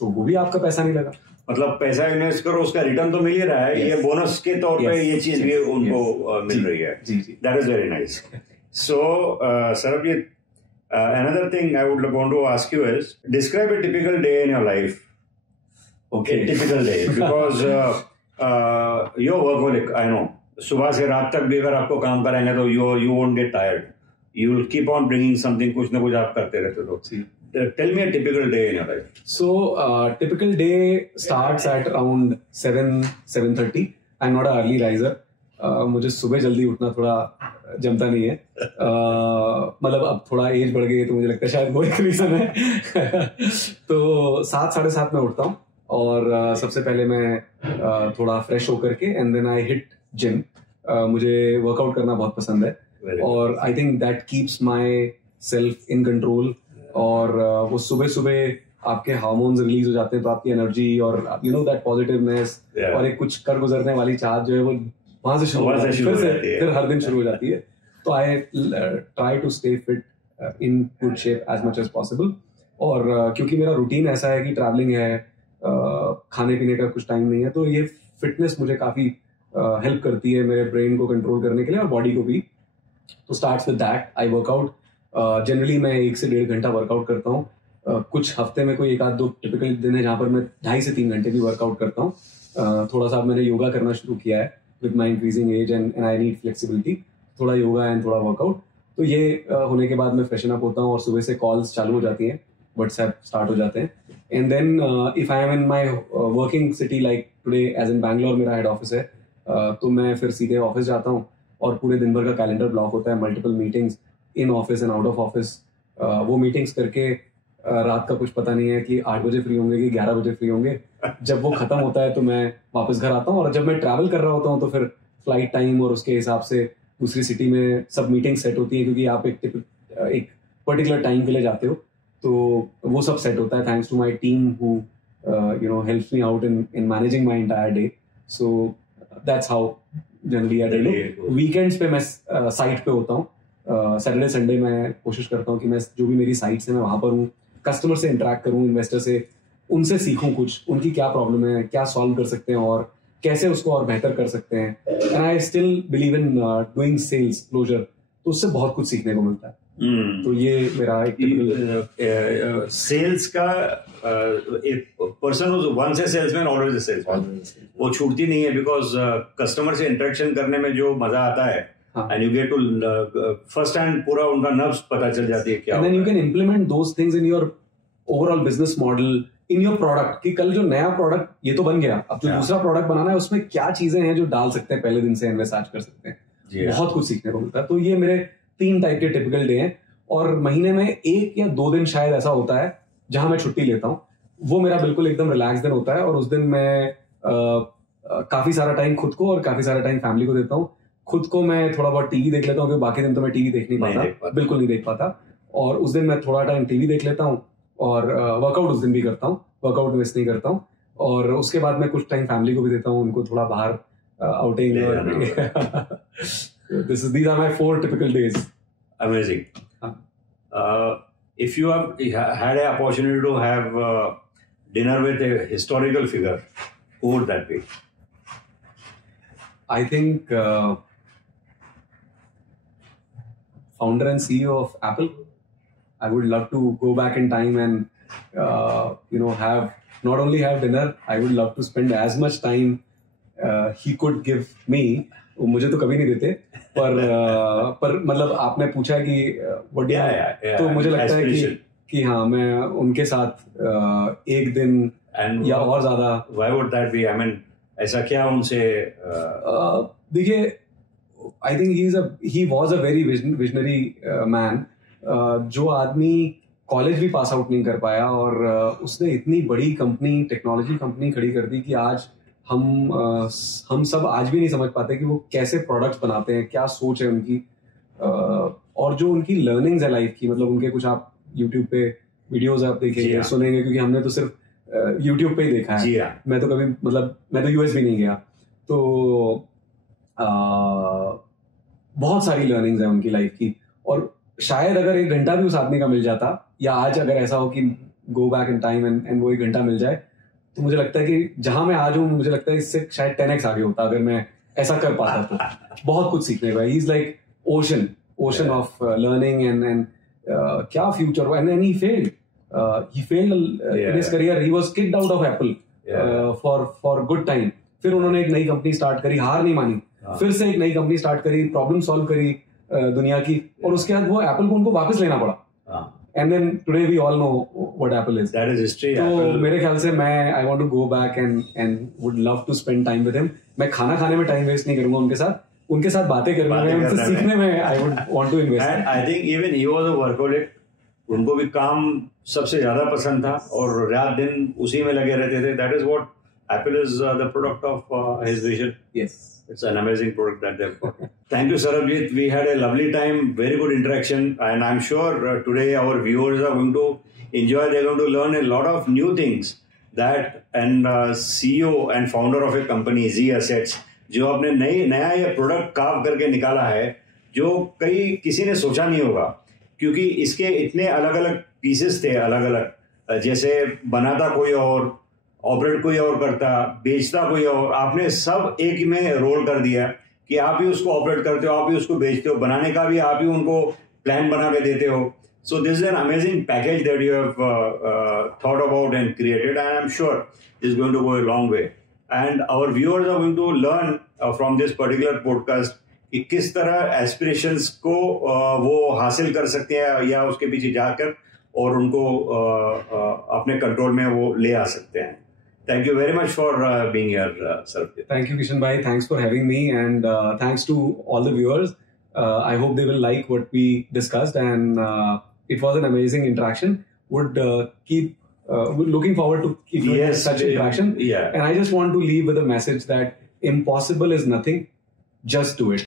तो वो भी आपका पैसा नहीं लगा। मतलब पैसा इन्वेस्ट करो, उसका रिटर्न तो मिल ही रहा है, ये बोनस के तौर पे ये चीज भी उनको मिल रही है। That is very nice. So Sarabjit, Another thing I would want to ask you is, describe a typical day in your life. Okay. A typical day, because you're workaholic, I know. सुबह से रात तक भी अगर आपको काम कराएंगे तो you won't get tired. You will keep on bringing something, कुछ ना कुछ आप करते रहते हो. Tell me a typical day in your life. So, typical day starts at around 7:30. I'm not an early riser. मुझे सुबह जल्दी उठना थोड़ा जमता नहीं है. मतलब अब थोड़ा एज बढ़ गई तो मुझे लगता है शायद वो एक रीजन है. तो 7-7:30 में उठता हूँ और सबसे पहले मैं थोड़ा फ्रेश होकर के and then I hit gym. मुझे वर्कआउट करना बहुत पसंद है और I think that keeps my self in control. और वो सुबह सुबह आपके हार्मोन्स रिलीज हो जाते हैं तो आपकी एनर्जी और यू नो दैट पॉजिटिवनेस और एक कुछ कर गुजरने वाली चाहत जो है वो वहां से शुरू हो जाती है. फिर हर दिन शुरू हो जाती है. तो I try to stay fit in good shape as much as possible. और क्योंकि मेरा रूटीन ऐसा है कि ट्रैवलिंग है, खाने पीने का कुछ टाइम नहीं है, तो ये फिटनेस मुझे काफी हेल्प करती है मेरे ब्रेन को कंट्रोल करने के लिए और बॉडी को भी. तो starts with that. I workout. Generally मैं 1 से 1.5 घंटा वर्कआउट करता हूँ. कुछ हफ्ते में कोई 1-2 टिपिकल दिन है जहाँ पर मैं 2.5 से 3 घंटे भी वर्कआउट करता हूँ. थोड़ा सा मैंने योगा करना शुरू किया है with my increasing age and I need flexibility. थोड़ा योगा एंड थोड़ा वर्कआउट. तो ये होने के बाद मैं फ्रेशन अप होता हूँ और सुबह से कॉल्स चालू हो जाती हैं, व्हाट्सएप स्टार्ट हो जाते हैं. And then if I am in my working city like today as in Bangalore मेरा हेड ऑफिस है, तो मैं फिर सीधे ऑफिस जाता हूँ और पूरे दिन भर का कैलेंडर ब्लॉक होता है. Multiple meetings in office and out of office. वो मीटिंग्स करके रात का कुछ पता नहीं है कि 8 बजे फ्री होंगे कि 11 बजे फ्री होंगे. जब वो खत्म होता है तो मैं वापस घर आता हूँ. और जब मैं ट्रैवल कर रहा होता हूँ तो फिर फ्लाइट टाइम और उसके हिसाब से दूसरी सिटी में सब मीटिंग सेट होती है, क्योंकि आप एक पर्टिकुलर टाइम के लिए जाते हो, तो वो सब सेट होता है thanks to my team who you know helps me out in managing my entire day. So that's how generally I do. Weekends पे मैं साइट पे होता हूँ. सैटरडे संडे मैं कोशिश करता हूँ कि मैं जो भी मेरी साइट्स है मैं वहां पर हूँ, कस्टमर से इंटरेक्ट करूँ, इन्वेस्टर से, उनसे सीखूं कुछ, उनकी क्या प्रॉब्लम है, क्या सॉल्व कर सकते हैं और कैसे उसको और बेहतर कर सकते हैं. And I still believe in doing sales closure. तो उससे बहुत कुछ सीखने को मिलता है. तो ये मेरा एक सेल्स का person once a salesman always a salesman. वो छूटती नहीं है, बिकॉज कस्टमर से इंटरेक्शन करने में जो मजा आता है and you get to first hand पूरा उनका नर्व्स पता चल जाती है क्या. And then you can implement those things in your overall business model, in your product. कि कल जो नया प्रोडक्ट ये तो बन गया, अब जो दूसरा प्रोडक्ट बनाना है उसमें क्या चीजें हैं जो डाल सकते हैं पहले दिन से इन्वेस्ट आज कर सकते हैं. बहुत कुछ सीखने को मिलता है. तो ये मेरे 3 टाइप के टिपिकल डे हैं. और महीने में 1 या 2 दिन शायद ऐसा होता है जहां मैं छुट्टी लेता हूँ. वो मेरा बिल्कुल एकदम रिलैक्स दिन होता है और उस दिन मैं काफी सारा टाइम खुद को और काफी सारा टाइम फैमिली को देता हूँ. खुद को मैं थोड़ा बहुत टीवी देख लेता हूँ, क्योंकि बाकी दिन तो मैं टीवी देख नहीं पाता, बिल्कुल नहीं देख पाता. और उस दिन मैं थोड़ा टाइम टीवी देख लेता हूँ और वर्कआउट उस दिन भी करता हूँ, वर्कआउट मिस नहीं करता हूँ. और उसके बाद मैं कुछ टाइम फैमिली को भी देता हूँ, उनको थोड़ा बाहर outing. These are my 4 typical days. Amazing. If you have had an opportunity to have dinner with a historical figure, who would that be? I think founder and CEO of Apple. I would love to go back in time and you know not only have dinner. I would love to spend as much time he could give me. वो मुझे तो कभी नहीं देते, पर मतलब आपने पूछा कि तो मुझे लगता है कि हाँ मैं उनके साथ एक दिन या और ज्यादा. Why would that be? I mean, ऐसा क्या उनसे? देखिए, I think he was a very visionary man. जो आदमी कॉलेज भी पास आउट नहीं कर पाया और उसने इतनी बड़ी कंपनी, टेक्नोलॉजी कंपनी खड़ी कर दी कि आज हम सब आज भी नहीं समझ पाते कि वो कैसे प्रोडक्ट्स बनाते हैं, क्या सोच है उनकी, और जो उनकी लर्निंग्स है लाइफ की. मतलब उनके कुछ आप यूट्यूब पे वीडियोस आप देखेंगे, सुनेंगे, क्योंकि हमने तो सिर्फ यूट्यूब पे ही देखा है. मैं तो कभी मैं तो यूएस भी नहीं गया. तो बहुत सारी लर्निंग्स है उनकी लाइफ की. और शायद अगर 1 घंटा भी उस आदमी का मिल जाता, या आज अगर ऐसा हो कि go back in time and वो 1 घंटा मिल जाए, तो मुझे लगता है कि जहां मैं आज हूँ मुझे लगता है इससे शायद 10x आगे होता अगर मैं ऐसा कर पाता. तो बहुत कुछ सीखने का. He is like ocean of learning and क्या future, and then he failed. He failed in his career. He was kicked out of Apple for good time. फिर उन्होंने एक नई कंपनी स्टार्ट करी, हार नहीं मानी, फिर से एक नई कंपनी स्टार्ट करी, प्रॉब्लम सॉल्व करी दुनिया की, और उसके बाद वो एप्पल को उनको वापस लेना पड़ा. And then today we all know what Apple is. That is history. तो Apple. मेरे ख्याल से I want to go back and would love to spend time with him. मैं खाना खाने में टाइम वेस्ट नहीं करूंगा उनके साथ बातें करने में, उनसे सीखने में I would want to invest. And I think even he was a workaholic. उनको भी काम सबसे ज्यादा पसंद था और रात दिन उसी में लगे रहते थे. That is what Apple is the product of his vision. Yes. It's an amazing product that they've got. Thank you, Sarabjit. We had a lovely time, very good interaction, and I'm sure today our viewers are going to enjoy. They're going to learn a lot of new things that an CEO and founder of a company, Z Assets, जो अपने नया ये प्रोडक्ट कार्व करके निकाला है, जो किसी ने सोचा नहीं होगा, क्योंकि इसके इतने अलग अलग पीसेस थे, अलग अलग, जैसे बनाता कोई और, ऑपरेट कोई और करता, बेचता कोई और, आपने सब एक में रोल कर दिया कि आप ही उसको ऑपरेट करते हो, आप ही उसको बेचते हो, बनाने का भी आप ही उनको प्लान बना के देते हो. So this is an amazing package that you have thought about and created, and I'm sure this is going to go a long way. And our viewers are going to learn from this particular podcast कि किस तरह एस्पिरेशंस को वो हासिल कर सकते हैं या उसके पीछे जाकर और उनको अपने कंट्रोल में वो ले आ सकते हैं. Thank you very much for being here, Sarabjit. Thank you, Kishan bhai. Thanks for having me, and thanks to all the viewers. I hope they will like what we discussed, and it was an amazing interaction. Would keep looking forward to keep doing such interaction. Yeah. And I just want to leave with a message that impossible is nothing. Just do it.